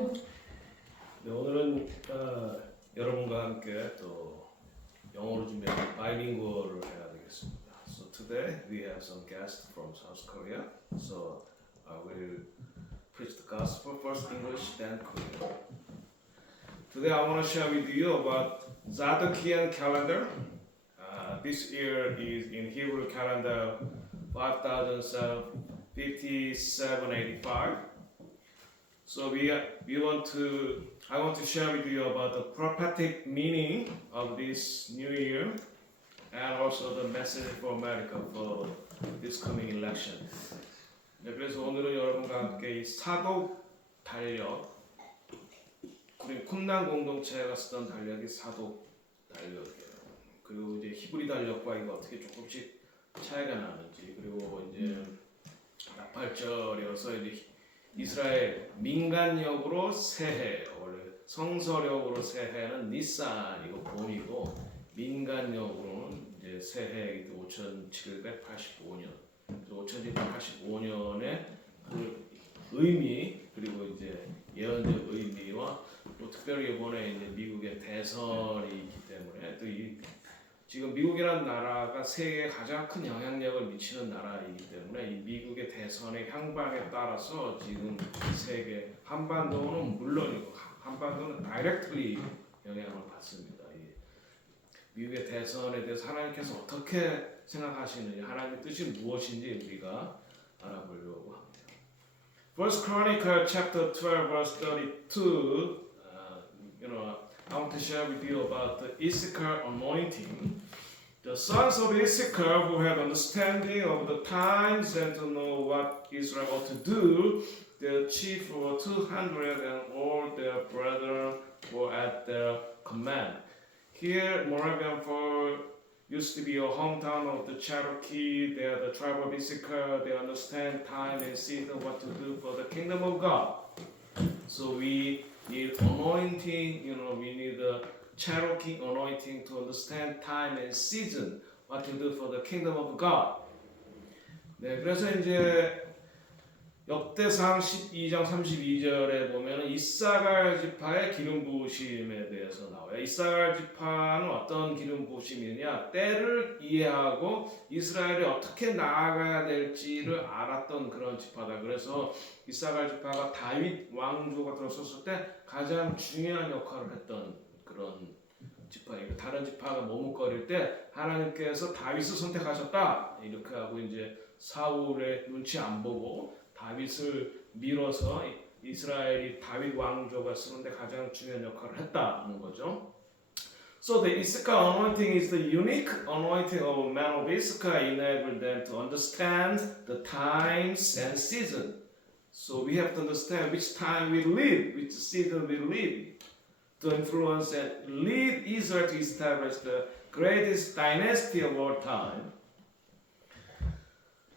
네, 오늘은 여러분과 함께 또 영어로 준비한 바이링구얼을 해야 되겠습니다. So today we have some guests from South Korea. So I will preach the gospel first English, then Korean. Today I want to share with you about Zadokian calendar. This year is in Hebrew calendar 5785. So I want to share with you about the prophetic meaning of this new year and also the message for America for this coming election. 네, 그래서 오늘은 여러분과 함께 이 사독 달력, 우리 쿰난 공동체가 쓰던 달력이 사독 달력이에요. 그리고 이제 히브리 달력과 이거 어떻게 조금씩 차이가 나는지, 그리고 이제 나팔절이어서 이제 이스라엘 민간력으로 새해, 원래 성서력으로 새해는 니산이고 봄이고 민간력으로는 이제 새해 5785년, 5785년의 그 의미, 그리고 이제 예언적 의미와 또 특별히 이번에 이제 미국의 대선이 있기 때문에 또 지금 미국이라는 나라가 세계에 가장 큰 영향력을 미치는 나라이기 때문에 이 미국의 대선의 향방에 따라서 지금 세계 한반도는 물론이고 한반도는 다이렉트리 영향을 받습니다. 미국의 대선에 대해서 하나님께서 어떻게 생각하시는지, 하나님의 뜻이 무엇인지 우리가 알아보려고 합니다. First Chronicle chapter 12 verse 32. I want to share with you about the Issachar anointing. The sons of Issachar who had understanding of the times and to know what Israel ought to do, their chief were 200 and all their brethren were at their command. Here, Moravian Fall used to be a hometown of the Cherokee. They are the tribe of Issachar. They understand time and season, what to do for the kingdom of God. So we need anointing, we need a Cherokee anointing to understand time and season, what to do for the kingdom of God. 네, 그래서 이제 역대상 12장 32절에 보면은 이사갈 지파의 기름 부으심에 대해서 나와요. 이사갈 지파는 어떤 기름 부으심이냐? 때를 이해하고 이스라엘이 어떻게 나아가야 될지를 알았던 그런 지파다. 그래서 이사갈 지파가 다윗 왕조가 들어섰을 때 가장 중요한 역할을 했던 그런 지파예요. 다른 지파가 머뭇거릴 때 하나님께서 다윗을 선택하셨다. 이렇게 하고 이제 사울의 눈치 안 보고 다윗을 밀어서 이스라엘이 다윗 왕조가 쓰는데 가장 중요한 역할을 했다는 거죠. So the Issachar anointing is the unique anointing of a man of Issachar, enabled them to understand the times and season. So we have to understand which time we live, which season we live, to influence and lead Israel to establish the greatest dynasty of all time,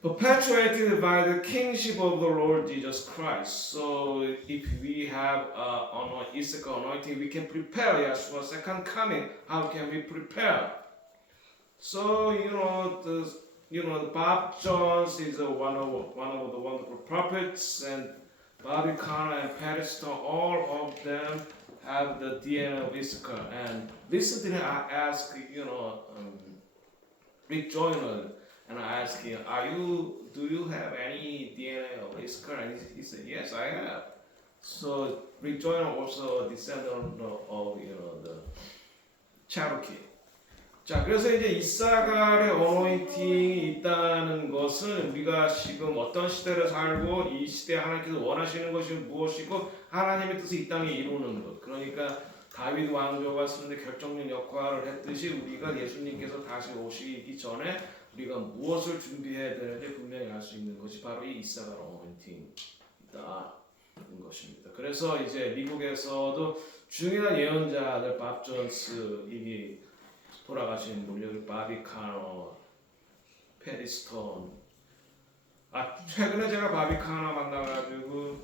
perpetuated by the kingship of the Lord Jesus Christ. So if we have Issachar anointing, we can prepare, yes, for second coming. How can we prepare? So Bob Jones is one of the wonderful prophets, and Bobby Connor and Patty Stone, all of them have the DNA of Issachar. And recently I asked, Rick Joyner, and I asked him, do you have any DNA of Issachar? And he said, yes, I have. So Rick Joyner also a descendant of the Cherokee. 자, 그래서 이제 이사갈의 어노인팅이 있다는 것은 우리가 지금 어떤 시대를 살고 이 시대에 하나님께서 원하시는 것이 무엇이고 하나님의 뜻을 이 땅에 이루는 것. 그러니까 다윗 왕조가 쓰는데 결정적 역할을 했듯이 우리가 예수님께서 다시 오시기 전에 우리가 무엇을 준비해야 되는지 분명히 알 수 있는 것이 바로 이 이사갈 어노인팅이다는 것입니다. 그래서 이제 미국에서도 중요한 예언자들, 밥 존스, 이미 돌아가신 분들, 바비 카너, 패디 스톤. 최근에 제가 바비 카너 만나가지고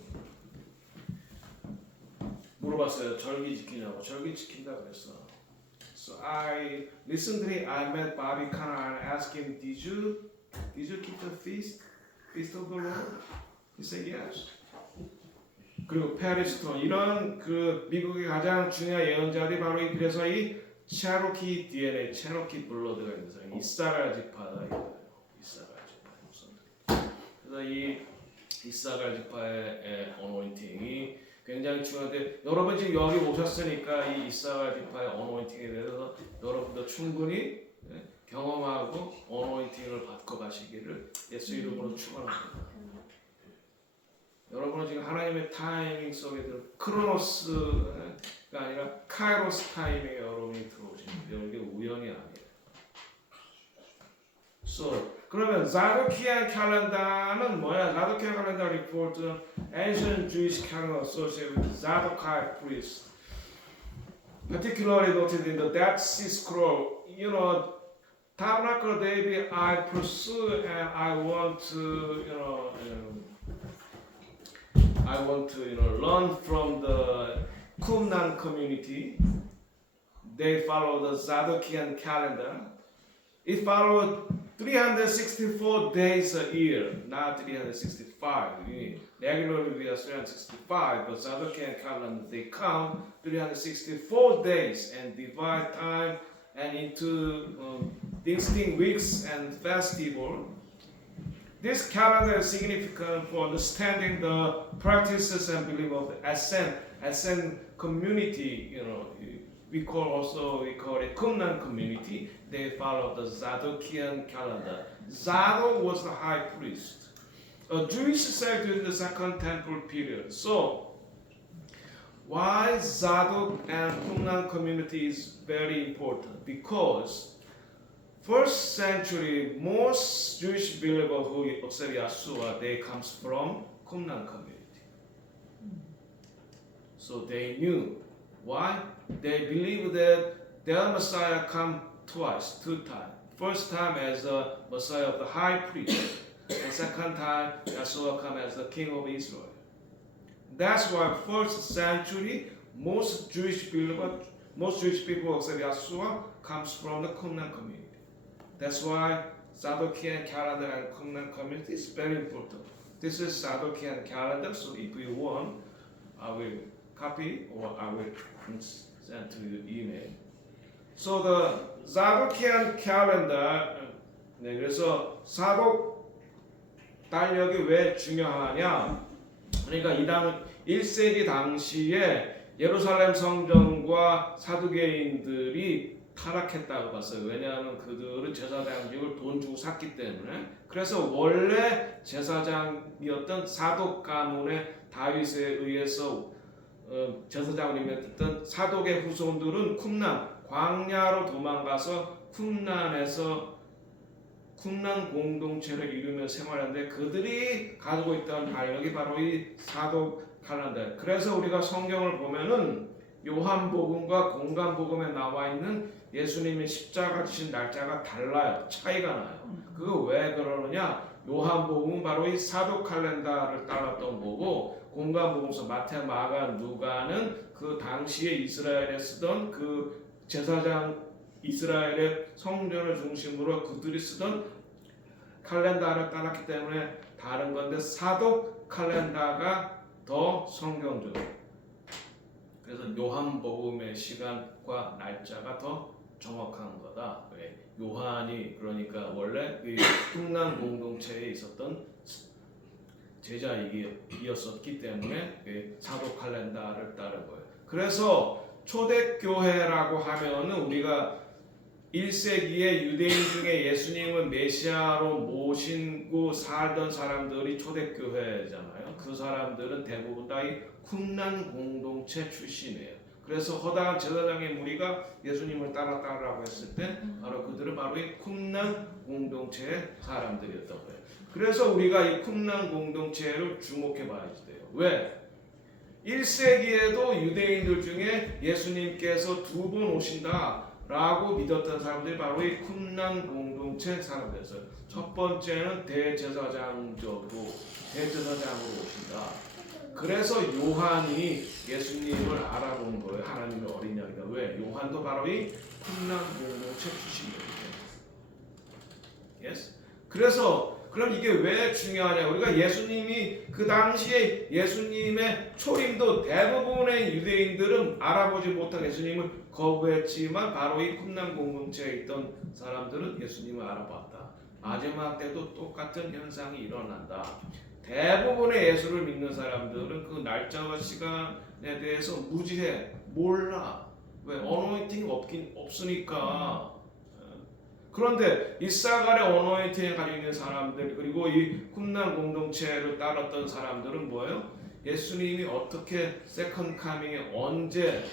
물어봤어요. 절기 지키냐고. 절기 지킨다 그랬어. So recently I met Bobby Connor and asked him, did you keep the feast of the Lord? He said yes. 그리고 페리스톤 이런 그 미국의 가장 중요한 예언자들이 바로 그래서 이 체로키 DNA, 체로키 블러드가 있는 사람이 이사갈 지파다 이거예요. 이사갈 지파 무슨? 그래서 이 이사갈 지파의 어노인팅이 굉장히 중요한데 여러분 지금 여기 오셨으니까 이 이사갈 지파의 어노인팅에 대해서 여러분도 충분히 경험하고 어노인팅을 받고 가시기를 예수 이름으로 축원합니다. 여러분은 지금 하나님의 타이밍 속에 들어 크로노스가 아니라 카이로스 타이밍에 여러분이 들어오십니다. 이게 우연이 아니에요. So, 그러면 자도키안 캘린더는 뭐야? 자도키안 캘린더 리포트는 ancient Jewish calendar associated with Zadokai priest, particularly noted in the Dead Sea Scroll. You know, Tabernacle David I pursue and I want to, learn from the Qumran community. They follow the Zadokian calendar. It followed 364 days a year, not 365. Regularly we are 365, but Zadokian calendar they count 364 days and divide time and into distinct weeks and festival. This calendar is significant for understanding the practices and belief of the Ascent community. We call it Qumran community. They follow the Zadokian calendar. Zadok was the high priest, a Jewish sect during the Second Temple period. So, why Zadok and Qumran community is very important? Because first century, most Jewish believers who accept Yeshua, they comes from Qumran community. So they knew. Why? They believe that their Messiah come twice, 2 times. First time as the Messiah of the high priest, and second time Yeshua come as the King of Israel. That's why first century, most Jewish people accept Yeshua comes from the Qumran community. That's why Zadokian calendar and Qumran community is very important. This is Zadokian calendar, so if you want, I will copy or I will send to you email. So the Zadokian calendar, 그래서 사독 달력이 왜 중요하냐? 그러니까 1세기 당시에 예루살렘 성전과 사두개인들이 타락했다고 봤어요. 왜냐하면 그들은 제사장직을 돈 주고 샀기 때문에. 그래서 원래 제사장이었던 사독 가문의 다윗에 의해서 제사장님이었던 사독의 후손들은 쿰란 광야로 도망가서 쿰란 공동체를 이루며 생활하는데 그들이 가지고 있던 달력이 바로 이 사독 칼렌더. 그래서 우리가 성경을 보면은 요한복음과 공간복음에 나와 있는 예수님의 십자가 지신 날짜가 달라요. 차이가 나요. 그거 왜 그러느냐? 요한복음은 바로 이 사독 칼렌더를 따랐던 거고 공간복음서 마태, 마가, 누가는 그 당시에 이스라엘에 쓰던 그 제사장 이스라엘의 성전을 중심으로 그들이 쓰던 칼렌더를 따랐기 때문에 다른 건데 사독 칼렌더가 더 성경적이에요. 그래서 요한복음의 시간과 날짜가 더 정확한 거다. 왜? 요한이 그러니까 원래 그 쿰란 공동체에 있었던 제자이었었기 때문에 그 사독 칼렌더를 따른 거예요. 그래서 초대교회라고 하면은 우리가 1세기에 유대인 중에 예수님을 메시아로 모시고 살던 사람들이 초대교회잖아요. 그 사람들은 대부분 다 이 쿰란 공동체 출신이에요. 그래서 허다한 제사장의 무리가 예수님을 따랐다라고 했을 때 바로 그들은 바로 이 쿰란 공동체의 사람들이었던 거예요. 그래서 우리가 이 쿰란 공동체를 주목해 봐야 돼요. 왜? 1세기에도 유대인들 중에 예수님께서 2번 오신다라고 믿었던 사람들이 바로 이 쿰란 공동체 사람들이었어요. 첫 번째는 대제사장으로 오신다. 그래서 요한이 예수님을 알아본 거예요. 하나님의 어린 양이다. 왜? 요한도 바로 이 쿰란 공동체 출신이거든요. Yes? 그래서 그럼 이게 왜 중요하냐? 우리가 예수님이 그 당시에 예수님의 초림도 대부분의 유대인들은 알아보지 못한 예수님을 거부했지만 바로 이 쿰란 공동체에 있던 사람들은 예수님을 알아봤다. 마지막 때도 똑같은 현상이 일어난다. 대부분의 예수를 믿는 사람들은 그 날짜와 시간에 대해서 무지해, 몰라. 왜? 어노인팅이 없으니까. 그런데 이사갈의 어노인팅을 가지고 있는 사람들, 그리고 이 쿰란 공동체를 따랐던 사람들은 뭐예요? 예수님이 어떻게 세컨 카밍에 언제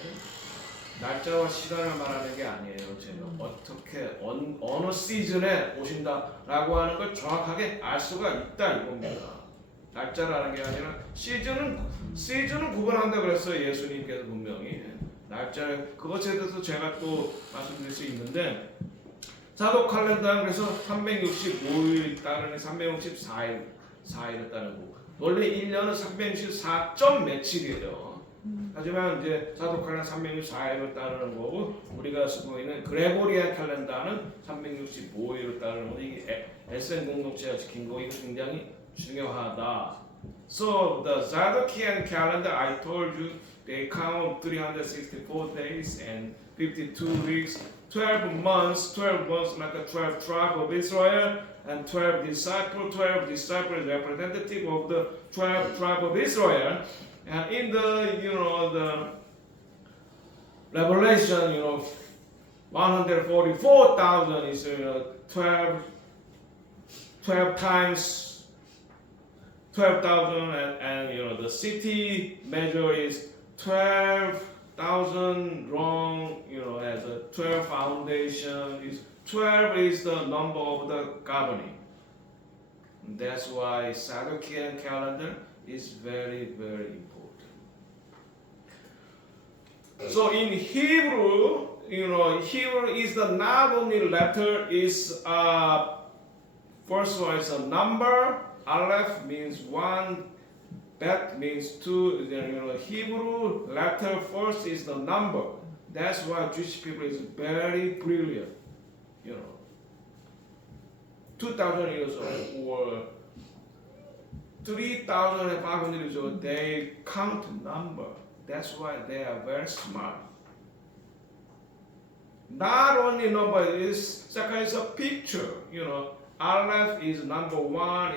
날짜와 시간을 말하는 게 아니에요. 제가 어떻게 어느 시즌에 오신다라고 하는 걸 정확하게 알 수가 있다 이겁니다. 날짜라는 게 아니라 시즌은 구분한다 그랬어요. 예수님께서 분명히 날짜를 그것에 대해서 제가 또 말씀드릴 수 있는데 사도 칼렌더는 그래서 365일 따르는 364일을 따르고 원래 1년은 364점 며칠이에요. 하지만 이제 사도 칼렌더 364일을 따르는 거고 우리가 쓰고 있는 그레고리안 칼렌더는 365일을 따르는 거고 이게 에센 공동체가 지킨 거 이거 굉장히 중요하다. So the Zadokian calendar I told you they count 364 days and 52 weeks, 12 months like the 12 tribes of Israel and 12 disciples representative of the 12 tribes of Israel. And in the the Revelation 144,000 is 12 times 12,000 and the city measure is 12,000 long, has a 12 foundation. 12 is the number of the governing. That's why Saducean calendar is very, very important. So in Hebrew, Hebrew is the not only letter is first one is a number. Aleph means one, Bet means two. Hebrew letter first is the number. That's why Jewish people is very brilliant. 2,000 years old or 3,500 years old, they count number. That's why they are very smart. Not only number is second is a picture. Aleph is number one.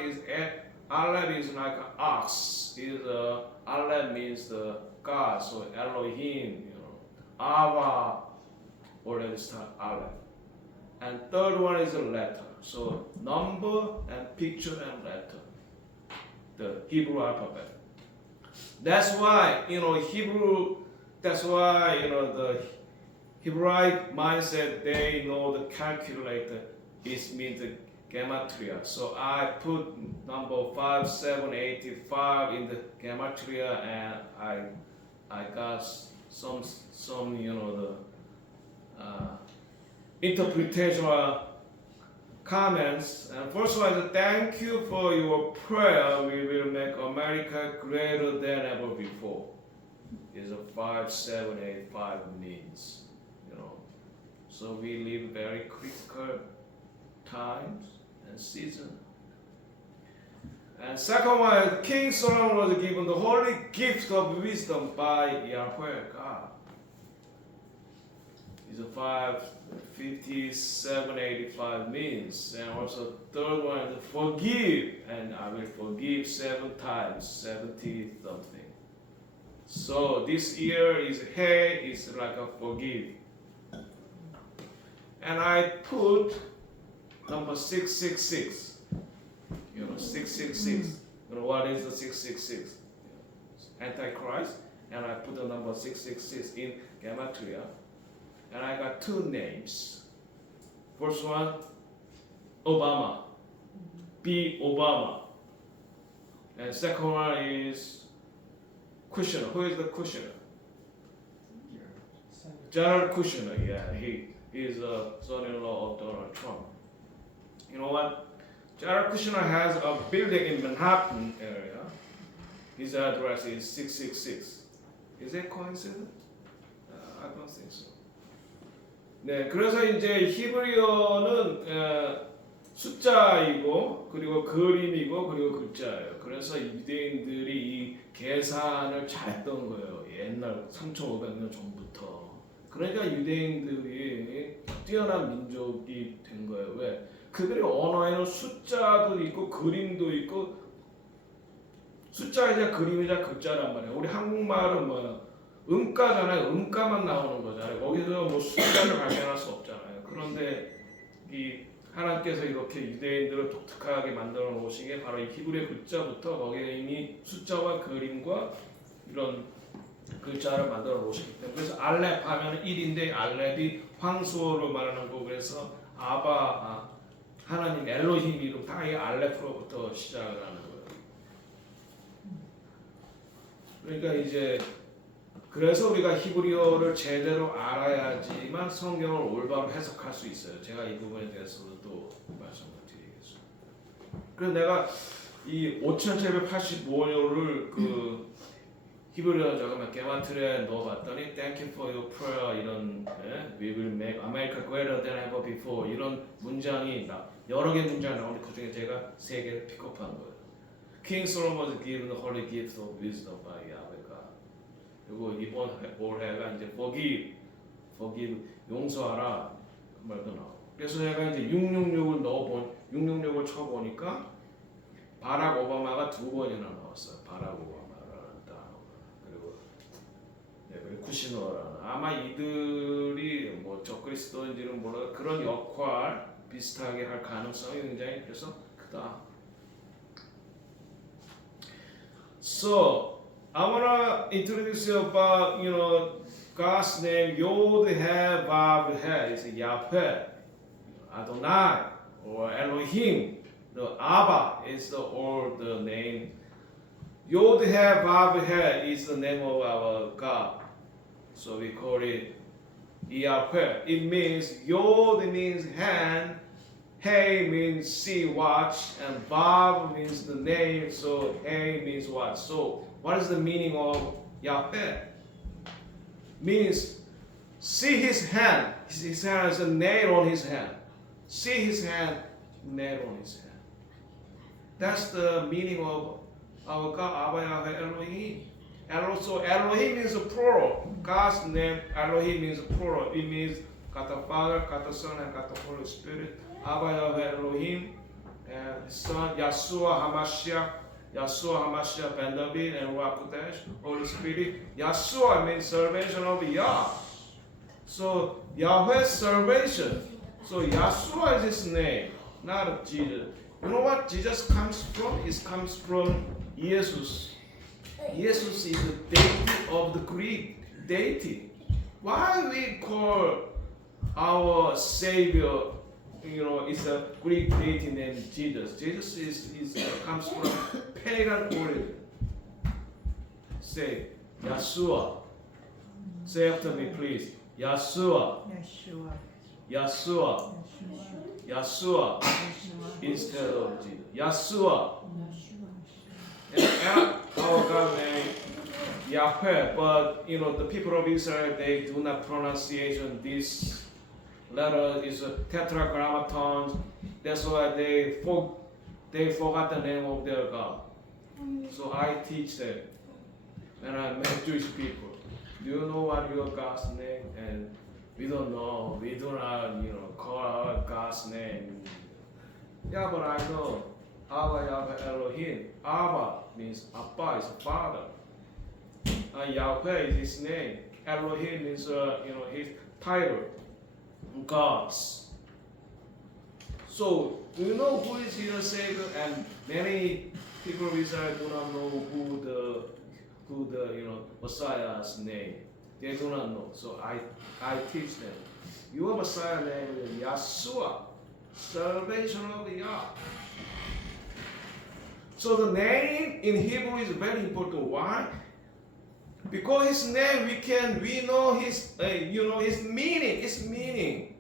Aleph is like an ox. Aleph means the God. So Elohim. Ava already start Aleph. And third one is a letter. So number and picture and letter. The Hebrew alphabet. That's why Hebrew. That's why the Hebraic mindset. They know the calculator. It means the gematria. So I put number 5785 in the gematria, and I got some the interpretational comments. And first one is thank you for your prayer. We will make America greater than ever before. Is a 5785 means, So we live very critical times and season. And second one, King Solomon was given the holy gift of wisdom by Yahweh God. Is a 55785 means, and also third one is forgive, and I will forgive 7 times, 70 something. So this year is hey is like a forgive, and I put number 666. 666. What is the 666? Antichrist, and I put the number 666 in gematria. And I got 2 names. First one, Obama. B. Obama. And second one is Kushner. Who is the Kushner? Jared Kushner. Yeah, he is a son-in-law of Donald Trump. You know what? Jared Kushner has a building in Manhattan area. His address is 666. Is that coincidence? I don't think so. 네, 그래서 이제 히브리어는 숫자이고 그리고 그림이고 그리고 글자예요. 그래서 유대인들이 이 계산을 잘 했던 거예요. 옛날 3,500년 전부터. 그러니까 유대인들이 뛰어난 민족이 된 거예요. 왜? 그들의 언어에는 숫자도 있고 그림도 있고 숫자이자 그림이자 글자란 말이에요. 우리 한국말은 뭐야? 음가잖아요. 음가만 나오는 거잖아요. 거기서 뭐 숫자를 발견할 수 없잖아요. 그런데 이 하나님께서 이렇게 유대인들을 독특하게 만들어 놓으신 게 바로 이 히브리 글자부터 거기에 이미 숫자와 그림과 이런 글자를 만들어 놓으셨기 때문에 그래서 알렙 하면 1인데 알렙이 황소를 말하는 거 그래서 아바 하나님 엘로힘 이름 다 이 알렙으로부터 시작을 하는 거예요. 그러니까 이제 그래서 우리가 히브리어를 제대로 알아야지만 성경을 올바로 해석할 수 있어요. 제가 이 부분에 대해서도 또 말씀을 드리겠습니다. 그래서 내가 이 5785년을 그 히브리어 잠깐만 게마트리아에 넣어봤더니 Thank you for your prayer 이런 We will make America greater than ever before 이런 문장이 여러 개 문장이 나오는데 그 중에 제가 3개를 픽업한 거예요. King Solomon was given the holy gift of wisdom by Yahweh. 그리고 이번 올해가 이제 forgive 용서하라 그 말도 나오고 그래서 제가 이제 666을 쳐보니까 바락 오바마가 2번이나 나왔어요. 바락 오바마라는 단어가 그리고 그리고 쿠시노라는 아마 이들이 뭐 적그리스도인지는 몰라도 그런 역할 비슷하게 할 가능성이 굉장히 그래서 크다. So I wanna introduce you about God's name Yod He Vav He is Yahweh, Adonai or Elohim. The Abba is the old name. Yod He Vav He is the name of our God, so we call it Yahweh. It means Yod means hand, He means see, watch, and Vav means the name. So He means what? So what is the meaning of Yahweh? Means see his hand. His hand has a nail on his hand. See his hand, nail on his hand. That's the meaning of our God, Abba Yahweh Elohim. So Elohim means a plural. God's name Elohim means plural. It means God the Father, God the Son, and God the Holy Spirit. Abba Yahweh Elohim and His Son Yeshua HaMashiach. Yeshua HaMashiach Ben David and Ruach Kodesh, Holy Spirit. Yeshua means salvation of Yah. So Yahweh's salvation. So Yeshua is His name, not Jesus. You know what Jesus comes from? It comes from Jesus. Jesus is the deity of the Greek deity. Why we call our Savior? It's a Greek deity named Jesus. Jesus comes from pagan origin. Say Yeshua. Say after me, please. Yeshua. Yeshua. Yeshua. Instead of Jesus. Yeshua. And our God name Yahweh. But the people of Israel, they do not pronunciation this letter is a tetragrammaton. That's why they forgot the name of their God. So I teach them, and I met Jewish people. Do you know what your God's name? And we don't know. We do not, call our God's name. Yeah, but I know. Abba Yahweh Elohim. Abba means Abba is a father. Yahweh is his name. Elohim is his title. Gods. So, do you know who is your Savior? And many people of Israel do not know who the Messiah's name. They do not know. So I teach them. Your Messiah name is Yeshua, salvation of Yah. So the name in Hebrew is very important. Why? Because his name we know his his meaning. Its meaning.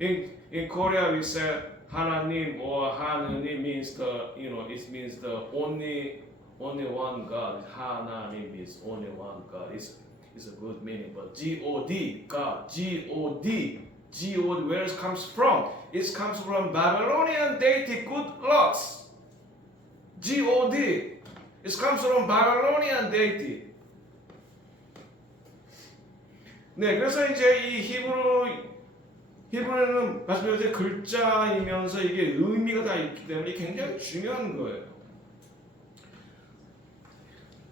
In Korea we say 하나님 or 하느님 means it means the only one God. 하나님 means only one God. It's a good meaning. But God, God, God, where it comes from? It comes from Babylonian deity good looks. God. It comes from Babylonian deity. 네, 그래서 이제 이 히브리어는 말씀드린 글자이면서 이게 의미가 다 있기 때문에 굉장히 중요한 거예요.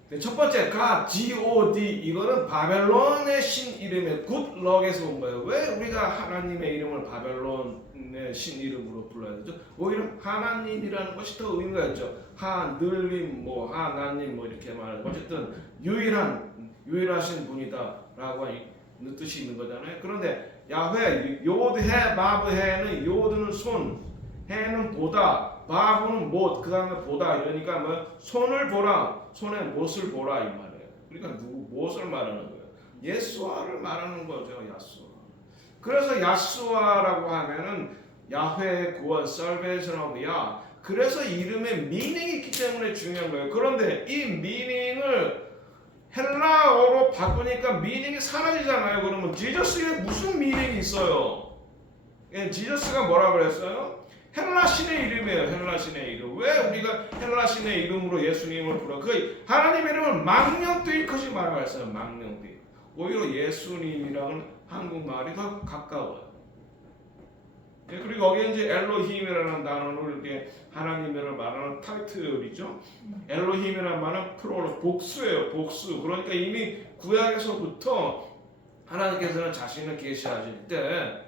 네, 첫 번째 God, 이거는 바벨론의 신 이름의 굿럭에서 온 거예요. 왜 우리가 하나님의 이름을 바벨론의 신 이름으로 불러야 되죠? 오히려 하나님이라는 것이 더 의미가 있죠. 하늘님, 하나님 이렇게 말하는 어쨌든 유일하신 분이다라고 하는 뜻이 있는 거잖아요. 그런데 야훼, 요드해, 바브해는 요드는 손, 해는 보다, 바브는 못, 그 다음에 보다 이러니까 손을 보라, 손에 못을 보라 이 말이에요. 그러니까 무엇을 말하는 거예요? 예수아를 말하는 거죠. 야수아. 그래서 야수아라고 하면은 야훼의 구원, salvation of Yah. 그래서 이름에 미닝이 있기 때문에 중요한 거예요. 그런데 이 미닝을 헬라어로 바꾸니까 미닝이 사라지잖아요. 그러면 지저스에 무슨 미닝이 있어요? 지저스가 뭐라 그랬어요? 헬라 신의 이름이에요. 헬라 신의 이름. 왜 우리가 헬라 신의 이름으로 예수님을 불러? 그 하나님 이름은 망령되이 것이 말하고 했어요. 망령되이. 오히려 예수님이랑은 한국말이 더 가까워요. 그리고 여기 이제 엘로힘이라는 단어를 이렇게 하나님을 말하는 타이틀이죠. 엘로힘이라는 말은 프로로 복수예요. 복수. 그러니까 이미 구약에서부터 하나님께서는 자신을 계시하실 때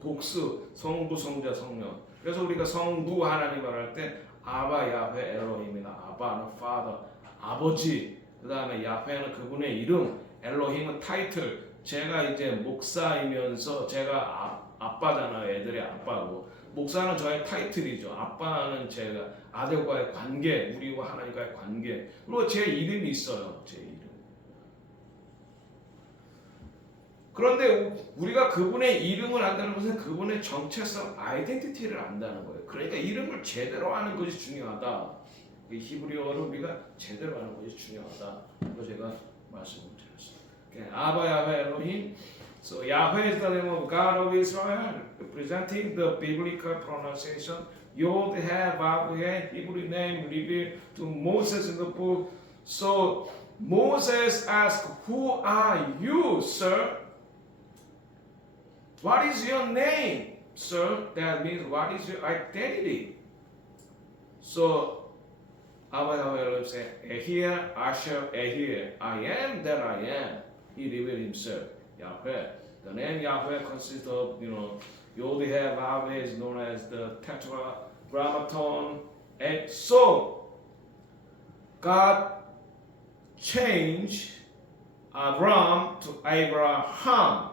복수, 성부, 성자, 성령. 그래서 우리가 성부 하나님을 할 때 아바, 야훼, 엘로힘이나 아바는 father, 아버지. 그 다음에 야훼는 그분의 이름, 엘로힘은 타이틀. 제가 이제 목사이면서 제가 아빠잖아요. 애들의 아빠고. 목사는 저의 타이틀이죠. 아빠는 제가 아들과의 관계, 우리와 하나님과의 관계. 그리고 제 이름이 있어요. 제 이름. 그런데 우리가 그분의 이름을 안다는 것은 그분의 정체성, 아이덴티티를 안다는 거예요. 그러니까 이름을 제대로 아는 것이 중요하다. 히브리어를 우리가 제대로 아는 것이 중요하다. 그거 제가 말씀을 드렸습니다. 아바, 야훼, 엘로힘. So Yahweh is the name of God of Israel, representing the biblical pronunciation. Yod He Vav He, Hebrew name revealed to Moses in the book. So Moses asked, "Who are you, sir? What is your name, sir?" That means what is your identity? So Abba Yahweh said, "Ehir, Asher, Ehir, I am that I am." He revealed himself. Yahweh. The name Yahweh consists of, Yod He Vav He is known as the Tetragrammaton. And so, God changed Abram to Abraham.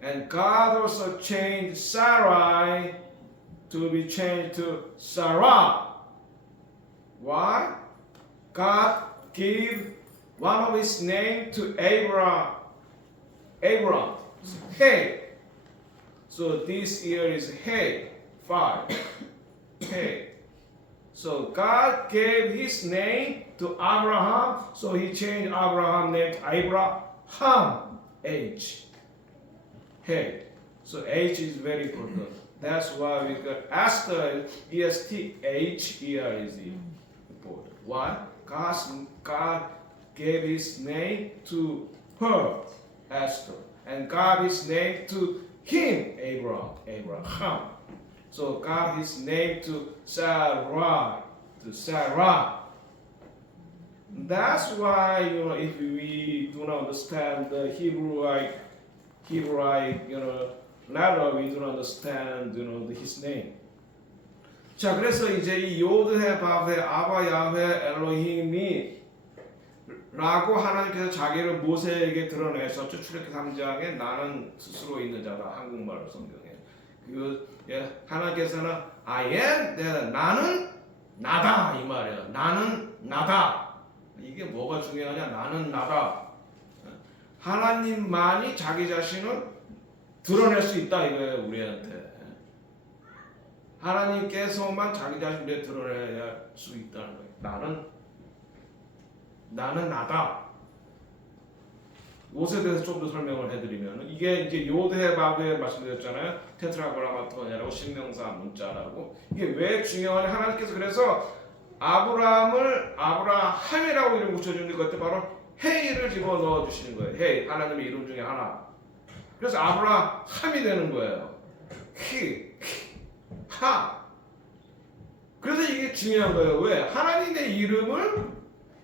And God also changed Sarai to be changed to Sarah. Why? God gave one of his name to Abram. Hey. So this year is Hey, 5. Hey. So God gave his name to Abraham. So he changed Abraham's name to Abraham. H. Hey. So H is very important. That's why we got Esther, E-S-T-H-E-R-E-Z. Important. Why? God gave his name to her, Esther, and gave his name to him, Abraham. So God his name to Sarah, That's why if we do not understand the Hebraic letter, we do not understand his name. 자, 그래서 이제 이 요드해 바브해 아바 야훼 엘로힘이 라고 하나님께서 자기를 모세에게 드러내셨죠. 출애굽기 3장에 나는 스스로 있는 자다. 한국말로 성경에. 하나님께서는 I am, 나는 나다 이 말이에요. 나는 나다. 이게 뭐가 중요하냐? 나는 나다. 하나님만이 자기 자신을 드러낼 수 있다 이거예요. 우리한테. 하나님께서만 자기 자신을 드러내야 수 있다는 거예요. 나는 나다. 옷에 대해서 좀 더 설명을 해드리면 이게 이제 요드해 바브에 말씀드렸잖아요. 테트라그라마톤이라고 신명사 문자라고. 이게 왜 중요하냐? 하나님께서 그래서 아브라함이라고 이름 붙여주는 그때 바로 헤이를 집어 넣어 주시는 거예요. 헤이, 하나님의 이름 중에 하나. 그래서 아브라함이 되는 거예요. 하. 그래서 이게 중요한 거예요. 왜? 하나님의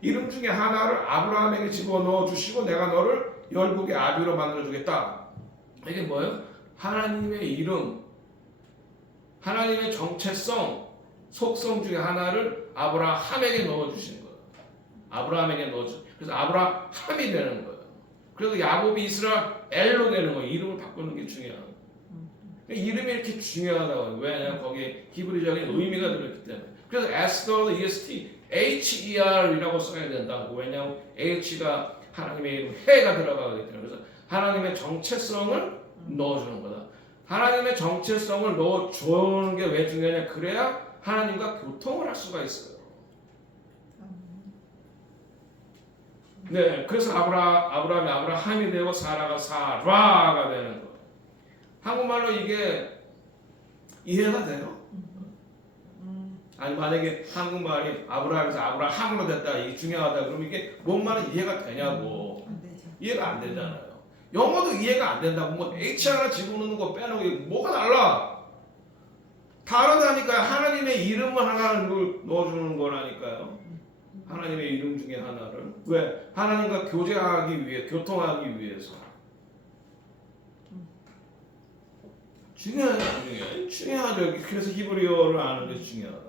이름 중에 하나를 아브라함에게 집어넣어 주시고 내가 너를 열국의 아비로 만들어 주겠다. 이게 뭐예요? 하나님의 이름, 하나님의 정체성, 속성 중에 하나를 아브라함에게 넣어 주시는 거예요. 아브라함에게 넣어 주. 그래서 아브라함이 되는 거예요. 그래서 야곱이 이스라엘로 되는 거예요. 이름을 바꾸는 게 중요해요. 이름이 이렇게 중요하다고요. 왜냐하면 거기에 히브리적인 의미가 들어있기 때문에. 그래서 에스더, EST, HER이라고 써야 된다고. 왜냐하면 H가 하나님의 이름 해가 들어가기 때문에. 그래서 하나님의 정체성을 넣어주는 거다. 하나님의 정체성을 넣어주는 게 왜 중요하냐? 그래야 하나님과 교통을 할 수가 있어요. 네, 그래서 아브라함이 아브라함이 되고 사라가 사라가 되는 거예요. 한국말로 이게 이해가 돼요? 아니 만약에 한국말이 아브라함에서 아브라함으로 됐다, 이게 중요하다 그러면 이게 뭔 말은 이해가 되냐고. 이해가 안 되잖아요. 영어도 이해가 안 된다고. 뭐 H 하나 집어넣는 거 빼놓은 게 뭐가 달라? 다르다니까요. 하나님의 이름을 하나를 넣어주는 거라니까요. 하나님의 이름 중에 하나를. 왜? 하나님과 교제하기 위해, 교통하기 위해서. 중요하죠. 그래서 히브리어를 아는 게 중요하다.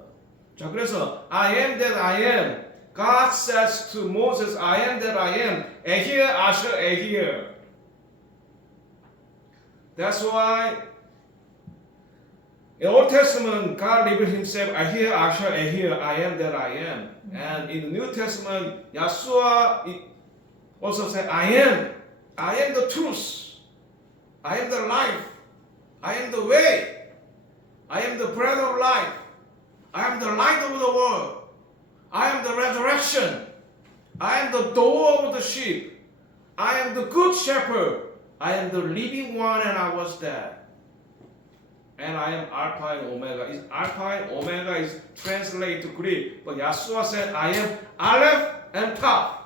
자, 그래서 I am that I am. God says to Moses, I am that I am. Ehir, Asher, Ehir. That's why in Old Testament, God revealed Himself, Ehir, Asher, Ehir. I am that I am. And in the New Testament, Yeshua also said, I am the truth. I am the life. I am the way. I am the bread of life. I am the light of the world. I am the resurrection. I am the door of the sheep. I am the good shepherd. I am the living one and I was dead. And I am Alpha and Omega. Alpha and Omega is translated to Greek. But Yeshua said, I am Aleph and Tav.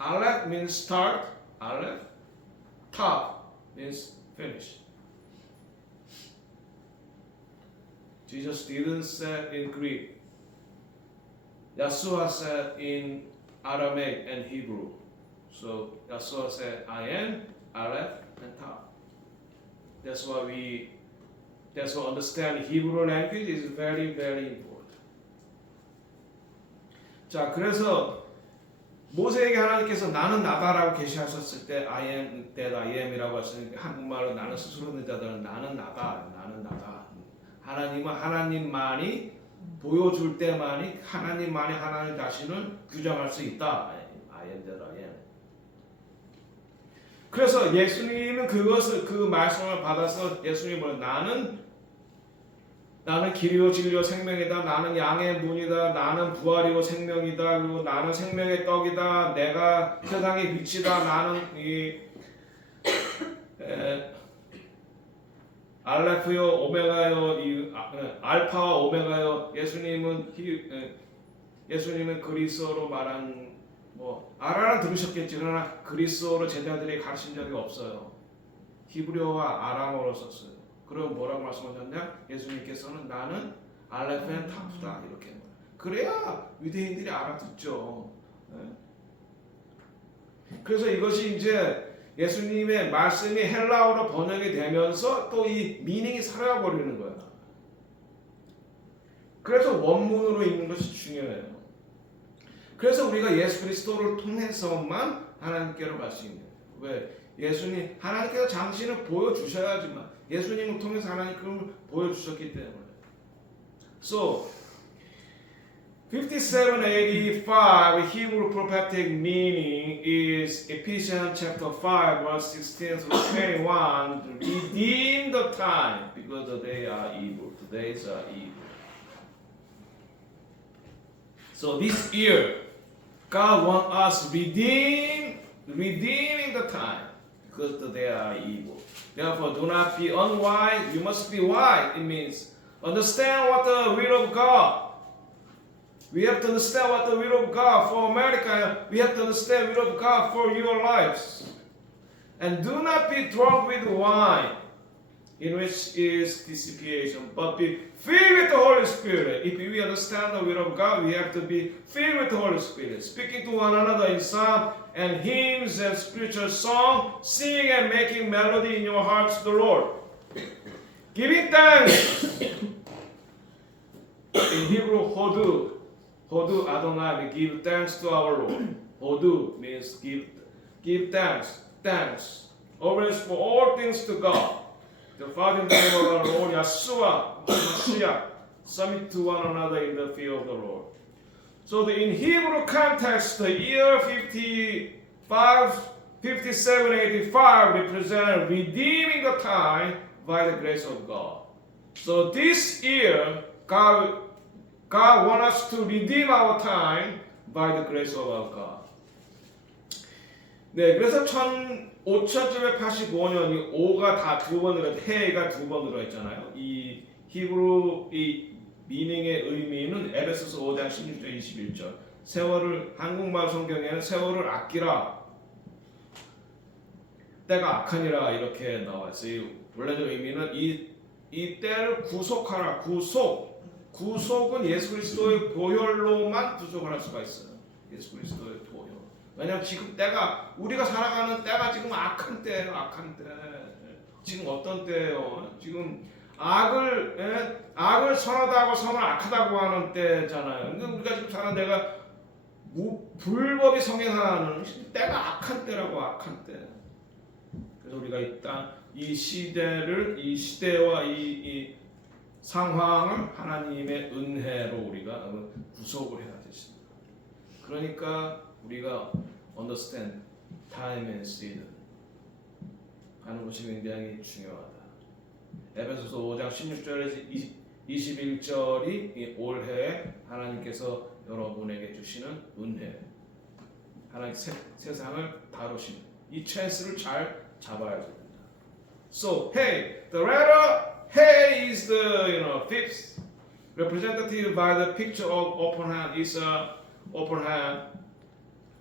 Aleph means start. Aleph. Tav means finish. Jesus didn't say in Greek. Yeshua said in Aramaic and Hebrew. So Yeshua said, I am, Aleph, and Tav. That's why understanding Hebrew language is very, very important. 자, 그래서 모세에게 하나님께서 나는 나다라고 계시하셨을 때 I am that I am이라고 하시니까 한국말로 나는 스스로 는 자들은 나는 나다, 나는 나다. 하나님은 하나님만이 보여줄 때만이 하나님만이 하나님 자신을 규정할 수 있다. I am that I am. 그래서 예수님은 그 말씀을 받아서 예수님은 나는 길이요 진리요 생명이다. 나는 양의 문이다. 나는 부활이요 생명이다. 그리고 나는 생명의 떡이다. 내가 세상의 빛이다. 나는 알레프요 오메가요, 알파와 오메가요. 예수님은 그리스어로 말한 아라는 들으셨겠지. 그러나 그리스어로 제자들이 가르친 적이 없어요. 히브리어와 아람어로 썼어요. 그럼 뭐라고 말씀하셨냐? 예수님께서는 나는 알레프 앤 타프다 이렇게. 그래야 유대인들이 알아듣죠. 그래서 이것이 이제 예수님의 말씀이 헬라어로 번역이 되면서 또 이 미닝이 사라져버리는 거예요. 그래서 원문으로 읽는 것이 중요해요. 그래서 우리가 예수 그리스도를 통해서만 하나님께로 갈 수 있는 거예요. 왜? 예수님, 하나님께서 당신을 보여주셔야지만 예수님을 통해서 하나님을 보여주셨기 때문에. So 5785 Hebrew prophetic meaning is Ephesians chapter 5 verse 16 through 21. Redeem the time because the days are evil. The days are evil. So this year, God wants us to redeem redeeming the time, because they are evil. Therefore, do not be unwise. You must be wise. It means understand what the will of God. We have to understand what the will of God for America. We have to understand the will of God for your lives. And do not be drunk with wine, in which is dissipation, but be filled with the Holy Spirit. If we understand the will of God, we have to be filled with the Holy Spirit, speaking to one another in psalms and hymns and spiritual song, singing and making melody in your hearts to the Lord, giving thanks. In Hebrew, hodu Adonai, we give thanks to our Lord. Hodu means give thanks, always for all things to God, the Father in the name of our Lord Yeshua Mashiach, submit to one another in the fear of the Lord. So in Hebrew context, the year 5785 represents redeeming the time by the grace of God. So this year, God wants us to redeem our time by the grace of our God. 네, 그래서 5785년 이 5가 다 두 번 들어, 해가 두 번 들어있잖아요. 이 히브루 이 미닝의 의미는 에베소서 5장 16절 21절. 세월을 한국말 성경에는 세월을 아끼라, 때가 악하니라 이렇게 나와 있어요. 원래의 의미는 이 때를 구속하라. 구속은 예수 그리스도의 보혈로만 구속을 할 수가 있어요. 예수 그리스도의 보혈. 왜냐하면 지금 때가, 우리가 살아가는 때가 지금 악한 때예요. 악한 때. 지금 어떤 때예요? 지금 악을 선하다고 선을 악하다고 하는 때잖아요. 근데 우리가 지금 사는 때가 불법이 성행하는 때가 악한 때라고. 악한 때. 그래서 우리가 일단 이 시대와 이 상황을 하나님의 은혜로 우리가 구속을 해야 되십니다. 그러니까 우리가 understand time and season 하는 것이 굉장히 중요하다. 에베소서 5장 16절에서 21절이 올해 하나님께서 여러분에게 주시는 은혜, 하나님 세상을 다루시는 이 찬스를 잘 잡아야 됩니다. So hey, the letter hey is the fifth representative by the picture of open hand. Is a open hand.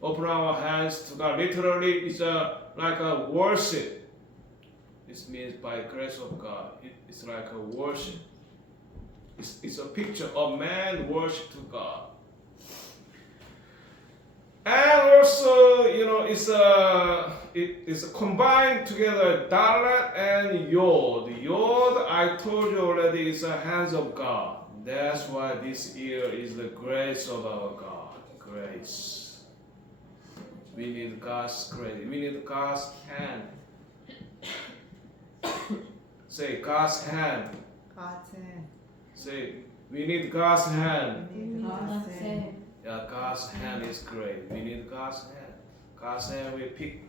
Open our hands to God. Literally, it's like a worship. It means by grace of God. It's like a worship. It's a picture of man worship to God. And also, it's combined together Dalet and Yod. Yod, I told you already, is the hands of God. That's why this year is the grace of our God. Grace. We need God's grace. We need God's hand. Say God's hand. God's hand. Say we need God's hand. God's hand. Yeah, God's hand is great. We need God's hand. God's hand will pick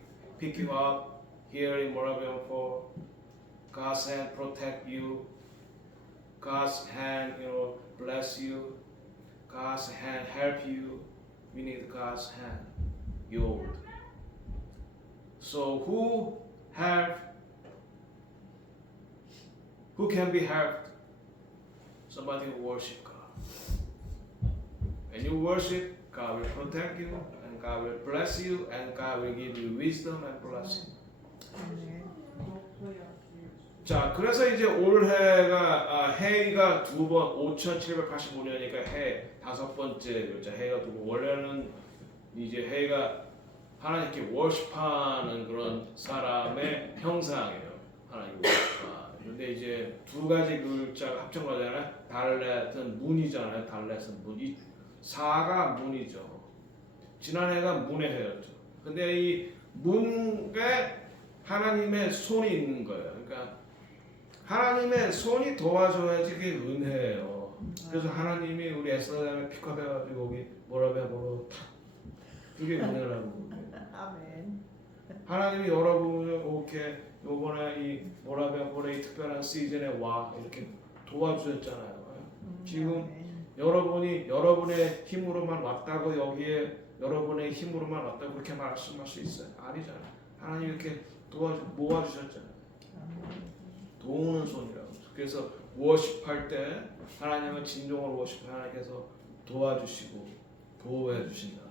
you up here in Moravian 4. God's hand protect you. God's hand, bless you. God's hand help you. We need God's hand. Yod. So who can be helped? Somebody who worship God. When you worship, God will protect you, and God will bless you, and God will give you wisdom and blessing. 자, 그래서 이제 올해가 해가 두 번 5785년이니까 해 다섯 번째 글자 해가 두 번. 원래는 이제 해가 하나님께 워십하는 그런 사람의 형상이에요. 하나님 워십하. 근데 이제 두 가지 글자가 합친 거잖아요. 달렛은 문이잖아요. 달렛은 문. 이 사가 문이죠. 지난해가 문의 해였죠. 근데 이 문에 하나님의 손이 있는 거예요. 그러니까 하나님의 손이 도와줘야지 그게 은혜예요. 그래서 하나님이 우리 에스더에 픽업해가지고 여기 모라비아보로 탁 그게 은혜라고. 아멘. 하나님이 여러분을 이렇게 요번에 이 모라비아보의 특별한 시즌에 와 이렇게 도와주셨잖아요. 지금 여러분이 여러분의 힘으로만 왔다고 여기에 여러분의 힘으로만 왔다고 그렇게 말씀할 수 있어요? 아니잖아요. 하나님 이렇게 모아주셨잖아요. 도우는 손이라고. 그래서 워십할 때 하나님은 진정으로 워십할 하나님께서 도와주시고 보호해 주신다.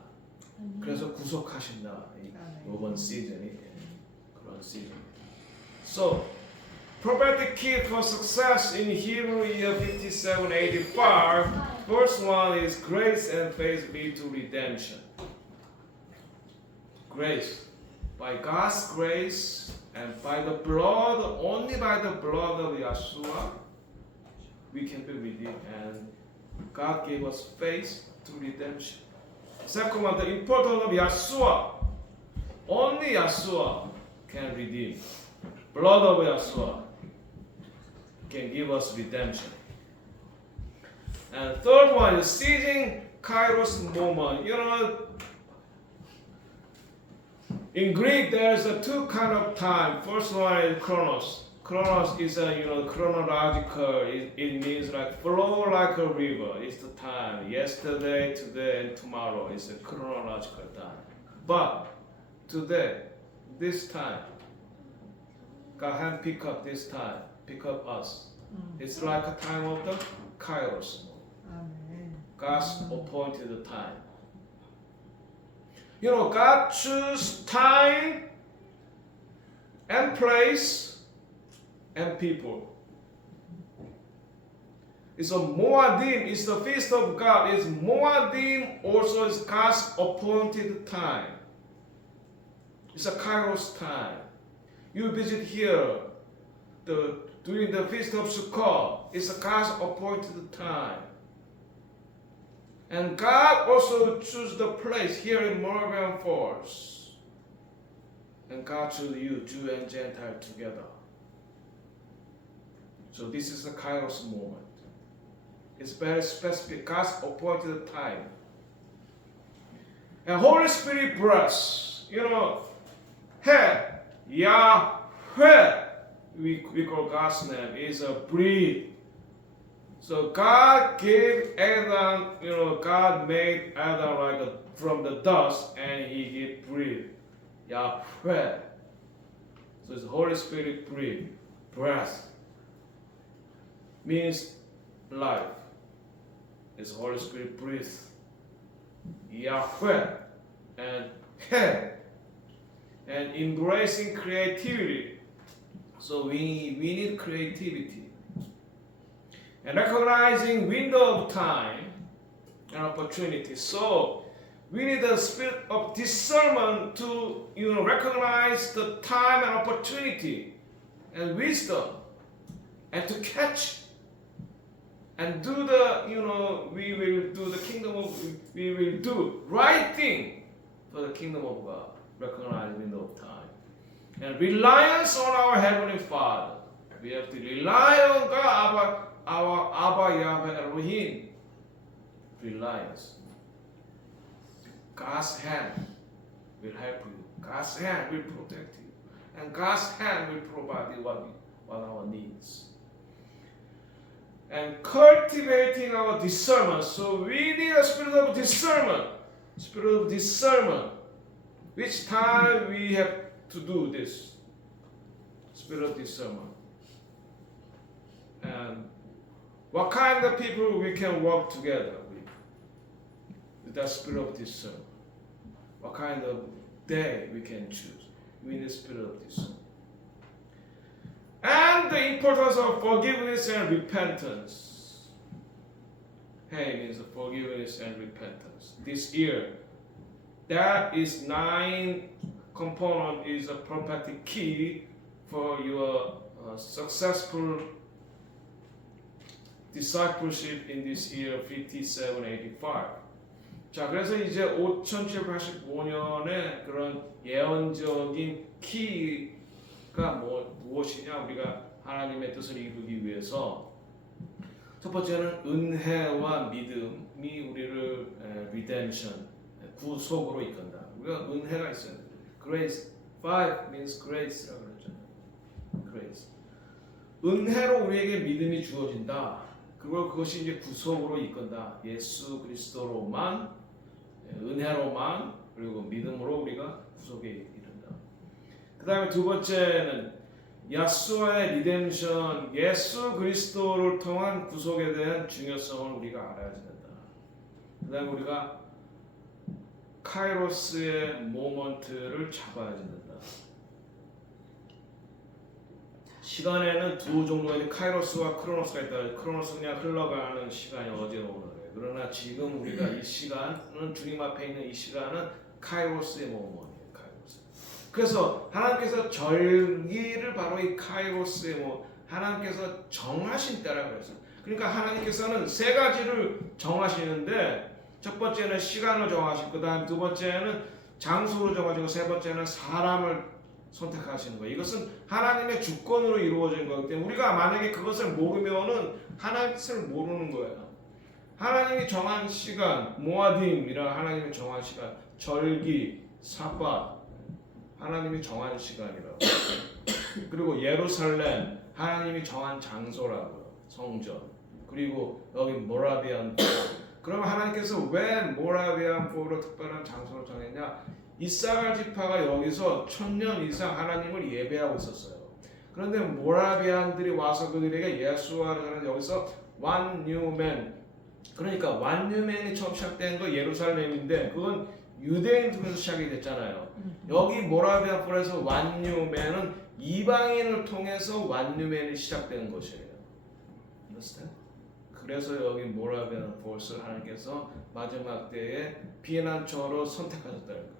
그래서 구속하신다. 이번 시즌이 그런 시즌. So prophetic key for success in Hebrew year 5785. First one is grace and faith lead to redemption. Grace. By God's grace and by the blood, only by the blood of Yeshua, we can be redeemed. And God gave us faith to redemption. Second one, the importance of Yeshua. Only Yeshua can redeem. Blood of Yeshua can give us redemption. And third one is seizing Kairos moment. You know, in Greek there's a two kind of time. First one is chronos. Chronos is a chronological. It means like flow like a river. It's the time. Yesterday, today, and tomorrow is a chronological time. But today, this time, God has pick up this time, pick up us. It's like a time of the Kairos. God's appointed time. You know, God choose time and place and people. It's a Moadim, it's the feast of God. It's Moadim also is God's appointed time. It's a Kairos time. You visit here during the feast of Sukkot. It's a God's appointed time. And God also chose the place here in Moravian Falls. And God chose you, Jew and Gentile together. So this is the Kairos moment. It's very specific, God's appointed time. And Holy Spirit breath, He, Yahweh, we call God's name, is a breathe. So God gave Adam, God made Adam from the dust, and He gave breathe, Yahweh. So it's Holy Spirit breathe, breath, means life. It's Holy Spirit breathe, Yahweh, and He, and embracing creativity. So we need creativity. And recognizing window of time and opportunity. So we need a spirit of discernment to recognize the time and opportunity and wisdom, and to catch and do we will do right thing for the kingdom of God. Recognize window of time and reliance on our Heavenly Father. We have to rely on God, our Abba Yahweh Elohim. Reliance. God's hand will help you. God's hand will protect you. And God's hand will provide you what our needs. And cultivating our discernment. So we need a spirit of discernment. Spirit of discernment. Which time we have to do this. Spirit of discernment. And what kind of people we can work together with that spirit of discernment? What kind of day we can choose? We need the spirit of discernment. And the importance of forgiveness and repentance. Hey means forgiveness and repentance. This year, that is 9 component is a prophetic key for your successful discipleship in this year 5785. 자, 그래서 이제 5785년에 그런 예언적인 키가 무엇이냐? 우리가 하나님의 뜻을 이루기 위해서 첫 번째는 은혜와 믿음이 우리를 redemption, 구속으로 이끈다. 우리가 은혜가 있어야 돼. Grace, 5 means grace라고 그랬잖아요. Grace. 은혜로 우리에게 믿음이 주어진다. 그리고 그것이 이제 구속으로 이끈다. 예수 그리스도로만, 은혜로만, 그리고 믿음으로 우리가 구속에 이른다. 그 다음에 두 번째는 야수와의 리뎀션, 예수 그리스도를 통한 구속에 대한 중요성을 우리가 알아야 된다. 그 다음에 우리가 카이로스의 모먼트를 잡아야 된다. 시간에는 두 종류의 카이로스와 크로노스가 있다. 크로노스는 그냥 흘러가는 시간이 어제로 오는 거예요. 그러나 지금 우리가 이 시간은 주님 앞에 있는 이 시간은 카이로스의 모먼이에요. 카이로스. 그래서 하나님께서 절기를 바로 이 카이로스의 하나님께서 정하신 때라고 그랬어요. 그러니까 하나님께서는 세 가지를 정하시는데 첫 번째는 시간을 정하시고 그 다음 두 번째는 장소를 정하시고 세 번째는 사람을 선택하시는 거예요. 이것은 하나님의 주권으로 이루어진 거기 때문에 우리가 만약에 그것을 모르면은 하나님을 모르는 거예요. 하나님이 정한 시간, 모아딤이라 하나님이 정한 시간, 절기, 사bat 하나님이 정한 시간이라고. 그리고 예루살렘 하나님이 정한 장소라고요. 성전. 그리고 여기 모라비안 포. 그러면 하나님께서 왜 모라비안 포로 특별한 장소를 정했냐? 이사갈 지파가 여기서 1000년 이상 하나님을 예배하고 있었어요. 그런데 모라비안들이 와서 그들에게 예수와를 여기서 one new man, 그러니까 one new man이 처음 시작된 거 예루살렘인데 그건 유대인 중에서 시작이 됐잖아요. 여기 모라비안 폴에서 one new man은 이방인을 통해서 one new man이 시작된 것이에요. understand? 그래서 여기 모라비안 폴을 하나님께서 마지막 때에 피난처로 선택하셨다는 거예요.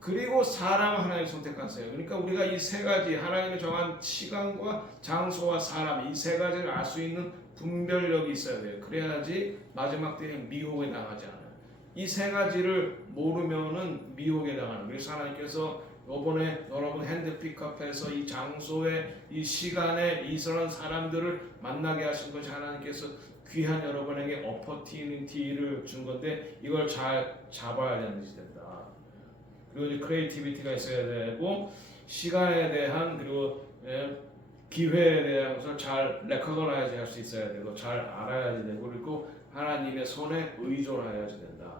그리고 사람 하나님 선택하세요. 그러니까 우리가 이 세 가지 하나님이 정한 시간과 장소와 사람 이 세 가지를 알 수 있는 분별력이 있어야 돼요. 그래야지 마지막 때에 미혹에 당하지 않아요. 이 세 가지를 모르면은 미혹에 당하는. 그래서 하나님께서 이번에 여러분 핸드 픽업해서 이 장소에 이 시간에 이런 사람들을 만나게 하신 것이 하나님께서 귀한 여러분에게 어퍼튜니티를 준 건데 이걸 잘 잡아야 되는 것이 된다. 그리고 이제 크리에이티비티가 있어야 되고 시간에 대한 그리고 기회에 대한 것을 잘 레코그나이즈 할 수 있어야 되고 잘 알아야지 되고 그리고 하나님의 손에 의존해야지 된다.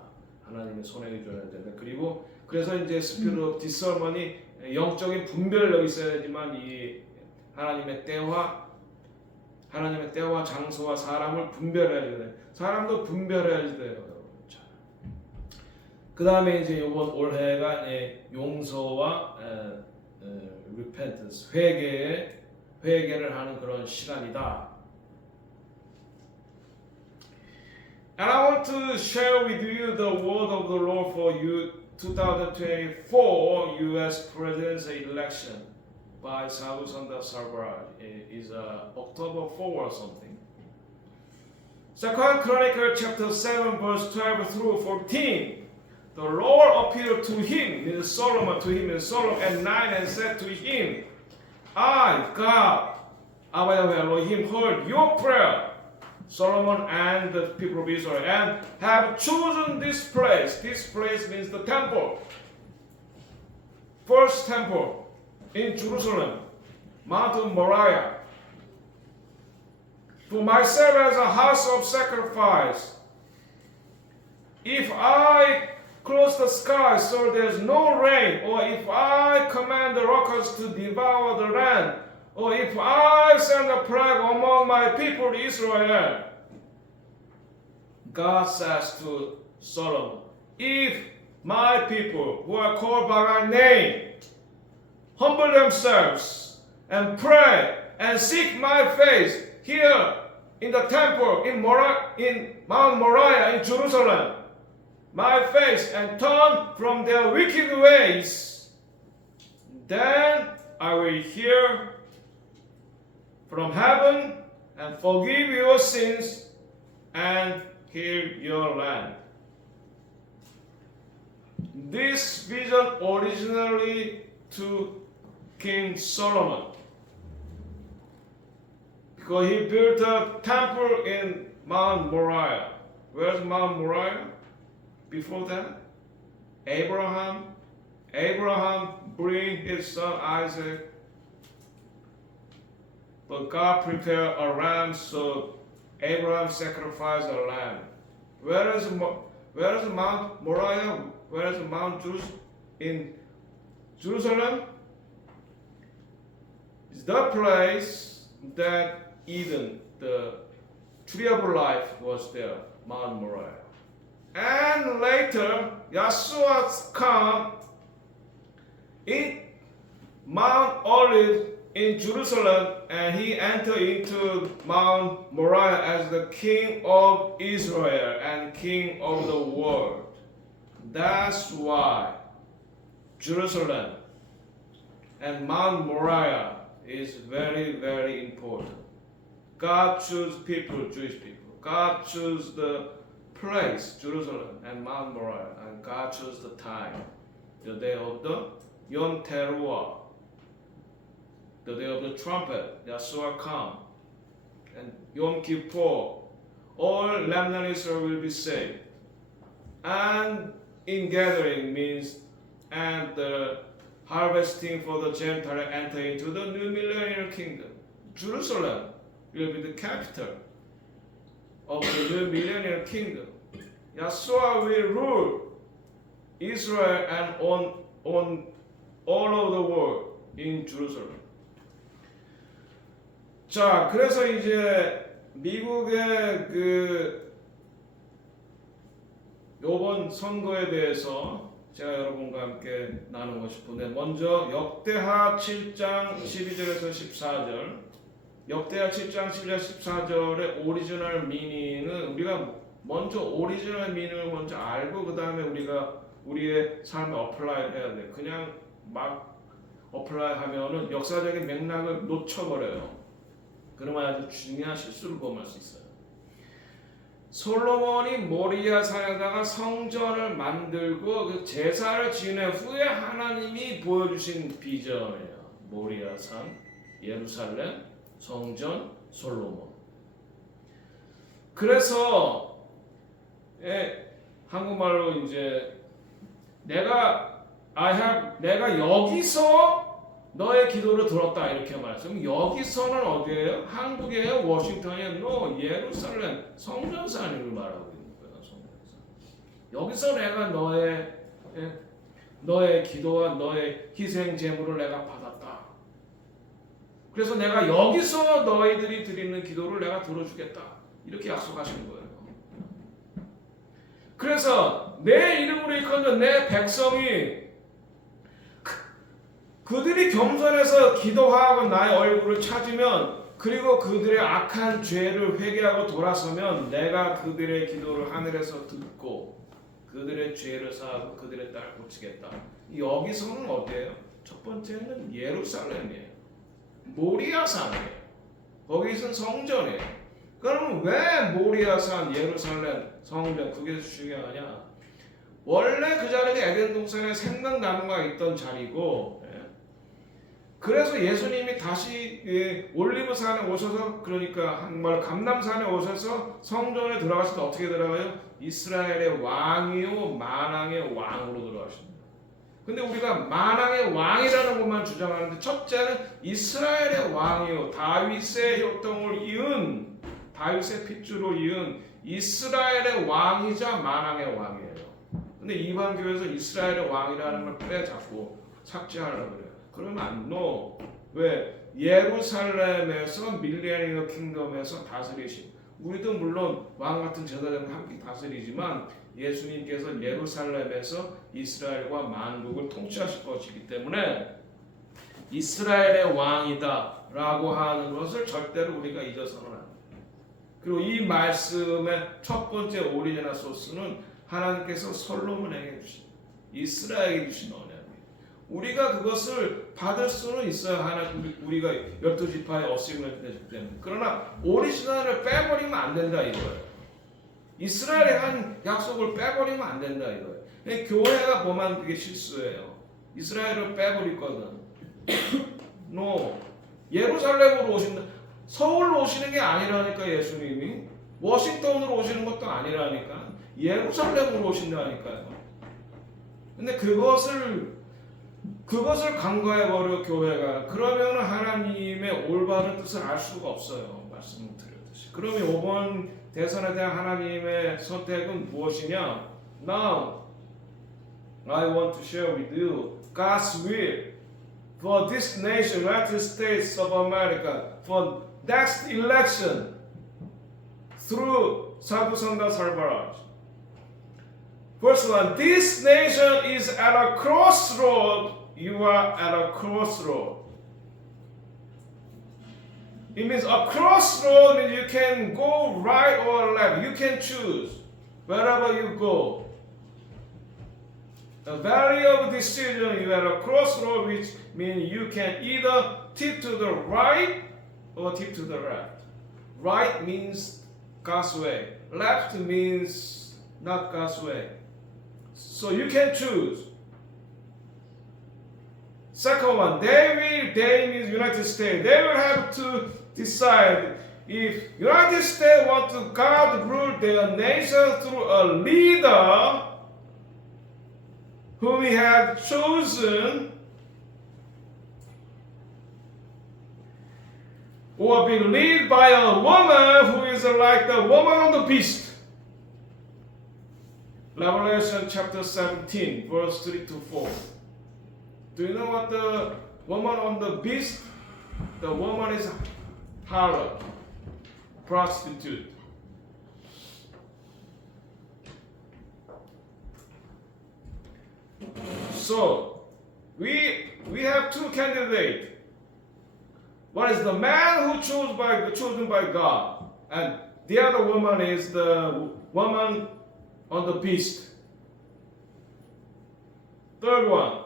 하나님의 손에 의존해야 된다. 그리고 그래서 이제 스피릿 오브 디서머니 영적인 분별력이 있어야지만 이 하나님의 때와 장소와 사람을 분별해야지 돼. 사람도 분별해야지 돼요. 그 다음에 이제 이번 올해가 용서와 repentance, 회개를 하는 그런 시간이다. And I want to share with you the word of the Lord for you 2024 U.S. presidential election by Sadhu Santa Sarvaraj. It is October 4 or something. Second Chronicle chapter 7 verse 12 through 14. The Lord appeared to him, means Solomon, at night and said to him, I, God, Abba Yahweh Elohim, heard your prayer, Solomon and the people of Israel, and have chosen this place. This place means the temple. First temple in Jerusalem, Mount Moriah. For myself as a house of sacrifice. If I close the sky so there's no rain, or if I command the locusts to devour the land, or if I send a plague among my people Israel, God says to Solomon, if my people who are called by my name humble themselves and pray and seek my face here in the temple in Mount Moriah in Jerusalem, my face, and turn from their wicked ways, then I will hear from heaven and forgive your sins and heal your land. This vision originally to King Solomon, because he built a temple in Mount Moriah. Where's Mount Moriah? Before that, Abraham bring his son Isaac, but God prepared a ram so Abraham sacrificed a lamb. Where is Mount Moriah? Where is Mount in Jerusalem? It's the place that Eden, the tree of life, was there, Mount Moriah. And later, Yeshua come in Mount Olive in Jerusalem, and he entered into Mount Moriah as the king of Israel and king of the world. That's why Jerusalem and Mount Moriah is very, very important. God chose people, Jewish people. God chose the place, Jerusalem and Mount Moriah, and God chose the time, the day of the Yom Teruah, the day of the trumpet. Yeshua come, and Yom Kippur, all remnant Israel will be saved. And in gathering means, and the harvesting for the Gentile enter into the new millennial kingdom. Jerusalem will be the capital of the new millennial kingdom. Yeshua will rule Israel and on all over the world in Jerusalem. 자, 그래서 이제 미국의 요번 선거에 대해서 제가 여러분과 함께 나누고 싶은데, 먼저 역대하 7장 12절에서 14절, 역대하 7장 12절 14절의 오리지널 미닝은 우리가 먼저 오리지널 미닝을 먼저 알고 그 다음에 우리가 우리의 삶에 어플라이 해야 돼. 그냥 막 어플라이 하면은 역사적인 맥락을 놓쳐버려요. 그러면 아주 중요한 실수를 범할 수 있어요. 솔로몬이 모리아 산에다가 성전을 만들고 그 제사를 지낸 후에 하나님이 보여주신 비전이에요. 모리아 산, 예루살렘, 성전, 솔로몬. 그래서 한국말로 이제 내가 여기서 너의 기도를 들었다 이렇게 말했어요. 여기서는 어디예요? 한국이에요? 워싱턴이에요? No, 예루살렘 성전산을 말하고 있는 거예요. 성전산. 여기서 내가 너의 기도와 너의 희생 제물을 내가 받았다. 그래서 내가 여기서 너희들이 드리는 기도를 내가 들어주겠다. 이렇게 약속하시는 거예요. 그래서 내 이름으로 일컫는 내 백성이 그들이 겸손해서 기도하고 나의 얼굴을 찾으면, 그리고 그들의 악한 죄를 회개하고 돌아서면 내가 그들의 기도를 하늘에서 듣고 그들의 죄를 사하고 그들의 딸을 고치겠다. 여기서는 어디예요? 첫 번째는 예루살렘이에요. 모리아산이에요. 거기서는 성전이에요. 그러면 왜 모리아산, 예루살렘, 성전 그게 중요하냐? 원래 그 자리가 에덴 동산에 생명나무가 있던 자리고, 그래서 예수님이 다시 올리브산에 오셔서, 그러니까 한말 감람산에 오셔서 성전에 들어가실 때 어떻게 들어가요? 이스라엘의 왕이요 만왕의 왕으로 들어가십니다. 근데 우리가 만왕의 왕이라는 것만 주장하는데, 첫째는 이스라엘의 왕이요 다윗의 혈통을 이은, 다윗의 핏줄로 이은 이스라엘의 왕이자 만왕의 왕이에요. 근데 이방교에서 이스라엘의 왕이라는 걸 빼잡고 삭제하려고 그래요. 그러면 안 돼. 왜? 예루살렘에서 밀레니얼 킹덤에서 다스리신, 우리도 물론 왕 같은 제사장과 함께 다스리지만 예수님께서 예루살렘에서 이스라엘과 만국을 통치하실 것이기 때문에 이스라엘의 왕이다라고 하는 것을 절대로 우리가 잊어서는 안 돼요. 그리고 이 말씀의 첫 번째 오리지널 소스는 하나님께서 솔로몬에게 주신, 이스라엘에게 주신 언약. 우리가 그것을 받을 수는 있어요. 우리가 12지파의 어시그먼트 되기 때문에. 그러나 오리지널을 빼버리면 안 된다 이거예요. 이스라엘의 한 약속을 빼버리면 안 된다 이거예요. 교회가 범한 그게 실수예요. 이스라엘을 빼버리거든. No. 예루살렘으로 오신다. 서울로 오시는 게 아니라니까 예수님이. 워싱턴으로 오시는 것도 아니라니까. 예루살렘으로 오신다니까요. 근데 그것을 간과해버려 교회가. 그러면 하나님의 올바른 뜻을 알 수가 없어요. 말씀을 드렸듯이. 그러면 이번 대선에 대한 하나님의 선택은 무엇이냐? Now, I want to share with you God's will for this nation, United States of America, for next election through Sadhusanda Sarbaraj. First one, this nation is at a crossroad. You are at a crossroad. It means a crossroad means you can go right or left. You can choose wherever you go. The value of decision, you are at a crossroad, which means you can either tip to the right or tip to the left. Right means God's way. Left means not God's way. So you can choose. Second one, they means United States. They will have to decide if United States want to God rule their nation through a leader whom we have chosen, or be led by a woman who is like the woman on the beast. Revelation chapter 17, verse 3 to 4. Do you know what the woman on the beast? The woman is harlot, prostitute. So we have two candidates. One is the man who chosen by God, and the other woman is the woman on the beast. Third one.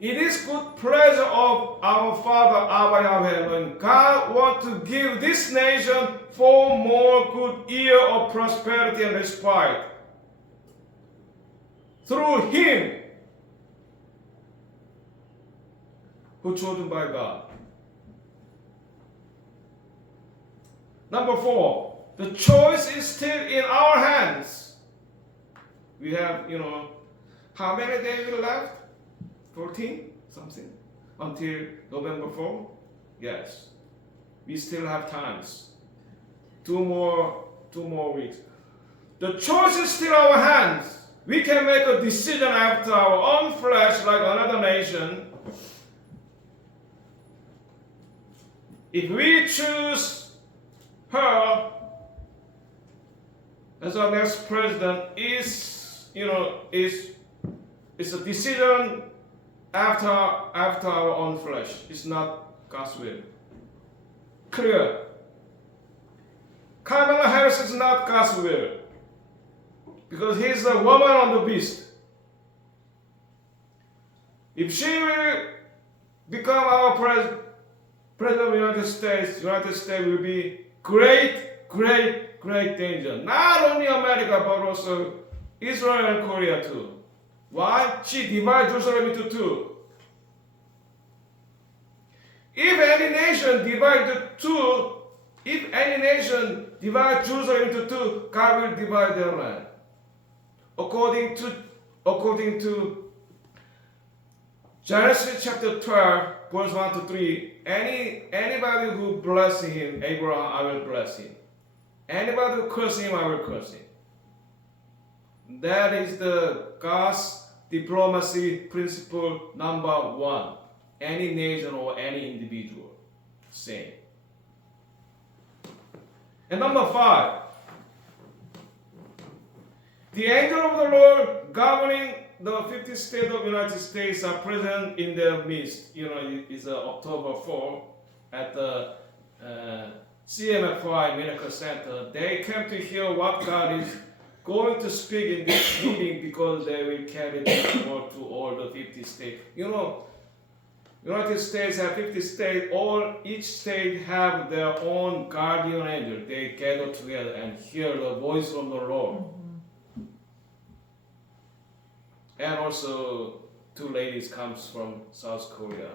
It is good pleasure of our Father Abba Yahweh when God wants to give this nation 4 more good years of prosperity and respite. Through Him who chosen by God. Number 4, the choice is still in our hands. We have, how many days left? 14 something until November 4. Yes, we still have times. Two more weeks. The choice is still in our hands. We can make a decision after our own flesh, like another nation. If we choose her as our next president, it's a decision after our own flesh. It's not God's will. Clear. Kamala Harris is not God's will because he's a woman on the beast. If she will become our president of the United States will be great danger. Not only America, but also Israel and Korea too. Why? She divides Jerusalem into two. If any nation divides Jerusalem into two, God will divide their land. According to Genesis chapter 12, verse 1 to 3, anybody who blesses him, Abraham, I will bless him. Anybody who curses him, I will curse him. That is the God's diplomacy principle number 1. Any nation or any individual, same. And number 5, the angel of the Lord governing the 50 states of the United States are present in their midst. It's October 4 at the CMFI Medical Center. They came to hear what God is going to speak in this meeting because they will carry the word to all the 50 states. United States have 50 states. Each state have their own guardian angel. They gather together and hear the voice from the Lord. And also, 2 ladies comes from South Korea.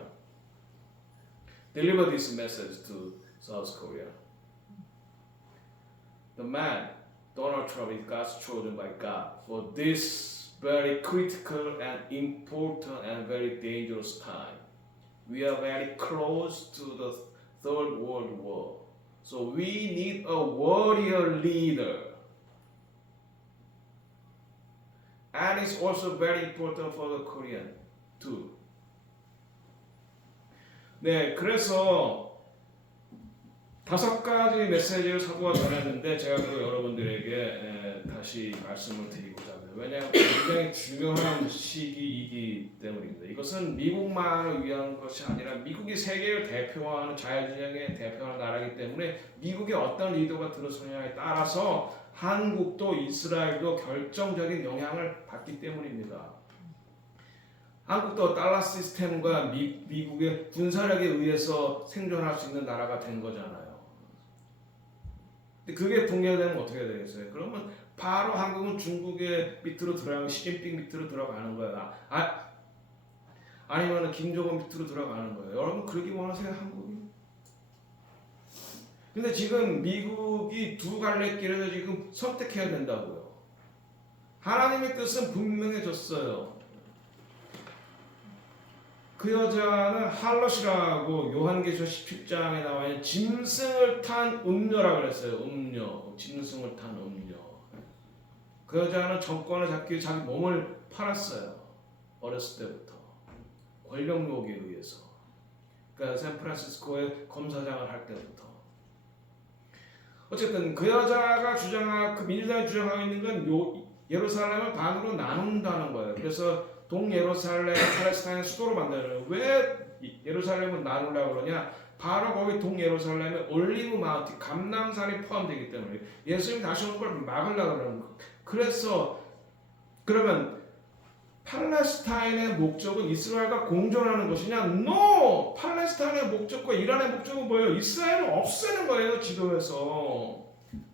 Deliver this message to South Korea. The man, Donald Trump, is God's chosen by God for this very critical and important and very dangerous time. We are very close to the Third World War. So we need a warrior leader. And it's also very important for the Korean too. 네, 그래서 5가지 메시지를 사도가 전했는데 제가 그 여러분들에게 다시 말씀을 드리고자 합니다. 왜냐하면 굉장히 중요한 시기이기 때문입니다. 이것은 미국만을 위한 것이 아니라 미국이 세계를 대표하는 자유주의의 대표하는 나라이기 때문에 미국이 어떤 리더가 들어서냐에 따라서 한국도 이스라엘도 결정적인 영향을 받기 때문입니다. 한국도 달러 시스템과 미국의 군사력에 의해서 생존할 수 있는 나라가 된 거잖아요. 근데 그게 붕괴되면 어떻게 되겠어요? 그러면 바로 한국은 중국의 밑으로 들어가면 시진핑 밑으로 들어가는 거야. 아니면 김정은 밑으로 들어가는 거예요. 여러분 그러기 원하세요, 한국이? 근데 지금 미국이 두 갈래 길에서 지금 선택해야 된다고요. 하나님의 뜻은 분명해졌어요. 그 여자는 할롯이라고 요한계시록 17장에 나와 있는 짐승을 탄 음녀라고 그랬어요. 음녀, 짐승을 탄 음녀. 그 여자는 정권을 잡기 위해 자기 몸을 팔았어요. 어렸을 때부터 권력욕에 의해서. 그러니까 샌프란시스코의 검사장을 할 때부터. 어쨌든 그 여자가 그 민주당이 주장하고 있는 건 예루살렘을 반으로 나눈다는 거예요. 그래서 동예루살렘 팔레스타인의 수도로 만드는 거예요. 왜 예루살렘을 나누려고 그러냐? 바로 거기 동예루살렘에 올리브 마운틴 감람산이 포함되기 때문에 예수님이 다시 오는 걸 막으려고 그러는 거예요. 그래서 그러면 팔레스타인의 목적은 이스라엘과 공존하는 것이냐? No! 팔레스타인의 목적과 이란의 목적은 뭐예요? 이스라엘을 없애는 거예요, 지도에서.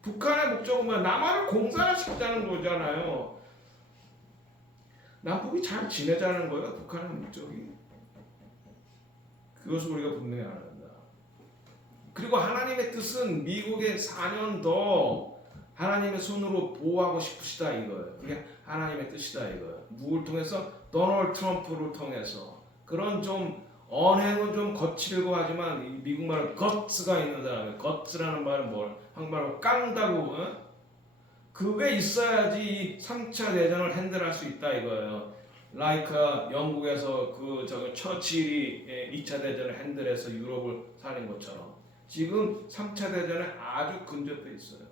북한의 목적은 뭐예요? 남한을 공산화시키자는 거잖아요. 남북이 잘 지내자는 거예요, 북한의 목적이. 그것을 우리가 분명히 알아야 한다. 그리고 하나님의 뜻은 미국의 4년 더 하나님의 손으로 보호하고 싶으시다 이거예요. 그게 하나님의 뜻이다 이거예요. 누굴 통해서? 도널드 트럼프를 통해서. 그런 좀 언행은 좀 거칠고 하지만 미국말은 거츠가 있는 사람이에요. 거츠라는 말은 뭘? 한국말로 깡다고. 그게 있어야지 이 3차 대전을 핸들할 수 있다 이거예요. 영국에서 처칠이 2차 대전을 핸들해서 유럽을 살린 것처럼 지금 3차 대전에 아주 근접해 있어요.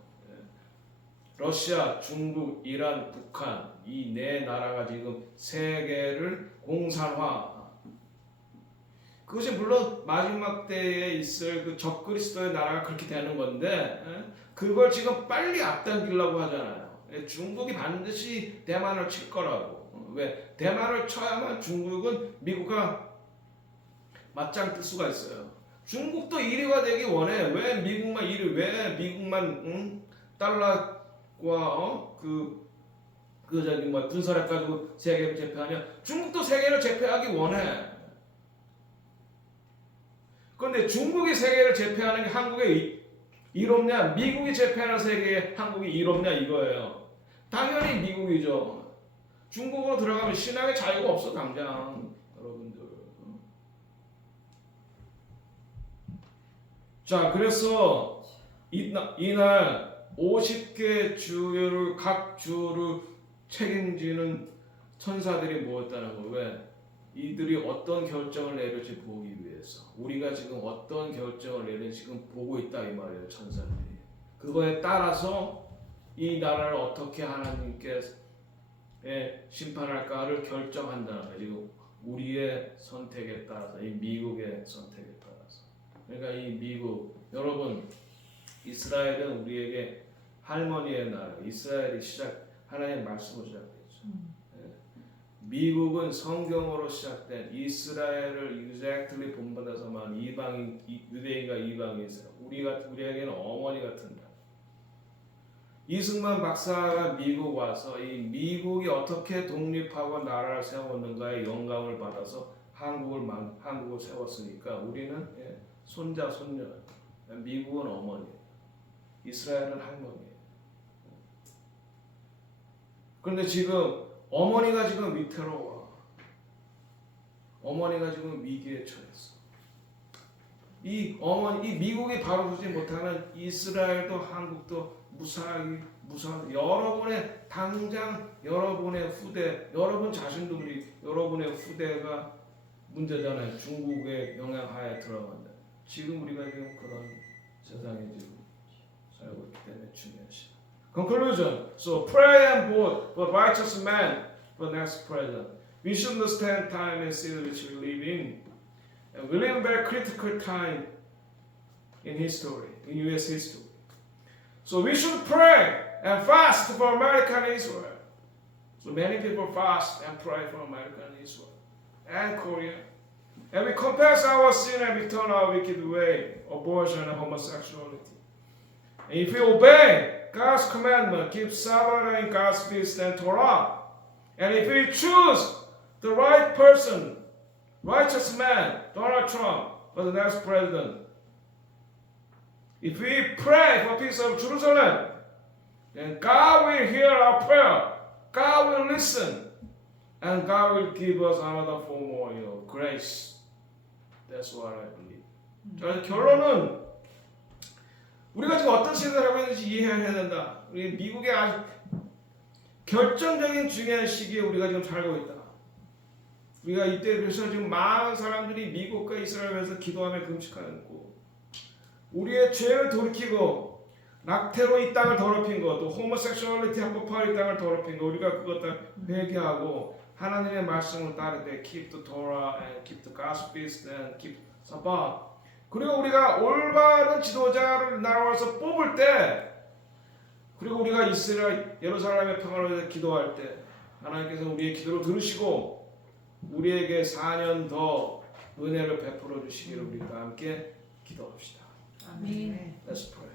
러시아, 중국, 이란, 북한 이 네 나라가 지금 세계를 공산화. 그것이 물론 마지막 때에 있을 그 적그리스도의 나라가 그렇게 되는 건데 그걸 지금 빨리 앞당기려고 하잖아요. 중국이 반드시 대만을 칠 거라고. 왜? 대만을 쳐야만 중국은 미국과 맞짱 뜰 수가 있어요. 중국도 1위가 되기 원해. 왜 미국만 1위? 왜 미국만 달러과 군사력 가지고 세계를 제패하냐? 중국도 세계를 제패하기 원해. 그런데 중국이 세계를 제패하는 게 한국에 이롭냐? 미국이 제패하는 세계에 한국이 이롭냐 이거예요. 당연히 미국이죠. 중국으로 들어가면 신앙의 자유가 없어 당장 여러분들. 자, 그래서 이날 50개 주를 각 주를 책임지는 천사들이 모였다는 거. 왜? 이들이 어떤 결정을 내릴지 보기 위해서. 우리가 지금 어떤 결정을 내릴지 지금 보고 있다 이 말이에요, 천사들이. 그거에 따라서 이 나라를 어떻게 하나님께 심판할까를 결정한다는 거예요. 지금 우리의 선택에 따라서, 이 미국의 선택에 따라서. 그러니까 이 미국, 여러분, 이스라엘은 우리에게 할머니의 나라, 이스라엘이 하나님의 말씀으로 시작됐죠. 미국은 성경으로 시작된 이스라엘을 exactly 본받아서만 이방인, 유대인과 이방인이 있어요. 우리에게는 어머니 같은 나라. 이승만 박사가 미국 와서 이 미국이 어떻게 독립하고 나라를 세웠는가에 영감을 받아서 한국을 세웠으니까 우리는 손자, 손녀. 미국은 어머니, 이스라엘은 할머니. 그런데 지금 어머니가 지금 위태로워. 어머니가 지금 위기에 처했어. 이 미국이 바로 서지 못하는 이스라엘도 한국도 무사히 여러분의 당장 여러분의 후대, 여러분 자신도 여러분의 후대가 문제잖아요. 중국의 영향하에 들어간다. 지금 우리가 지금 그런 세상에 지금 살고 있기 때문에 중요한 시간. Conclusion. So pray and vote for righteous man for next president. We should understand time and season which we live in. And we live in a very critical time in history, in U.S. history. So we should pray and fast for America and Israel. So many people fast and pray for America and Israel and Korea. And we confess our sin and we turn our wicked way, abortion and homosexuality. And if we obey God's commandment, keep Sabbath and God's feast and Torah, and if we choose the right person, righteous man, Donald Trump, for the next president, if we pray for peace of Jerusalem, then God will hear our prayer, God will listen, and God will give us another form of grace. That's what I believe. 자, 결론은 우리가 지금 어떤 시대를 살고 있는지 이해해야 된다. 우리 미국의 아주 결정적인 중요한 시기에 우리가 지금 살고 있다. 우리가 이때 그래서 지금 많은 사람들이 미국과 이스라엘에서 기도하며 금식하고 우리의 죄를 돌이키고 낙태로 이 땅을 더럽힌 것, 또 호모섹슈얼리티 합법화로 이 땅을 더럽힌 것, 우리가 그것을 회개하고 하나님의 말씀을 따르되 keep the Torah and keep the God's feast and keep Sabbath. 그리고 우리가 올바른 지도자를 나라에서 뽑을 때, 그리고 우리가 이스라엘 예루살렘의 평화를 위해서 기도할 때 하나님께서 우리의 기도를 들으시고 우리에게 4년 더 은혜를 베풀어 주시기를 우리가 함께 기도합시다. 아멘. Let's pray.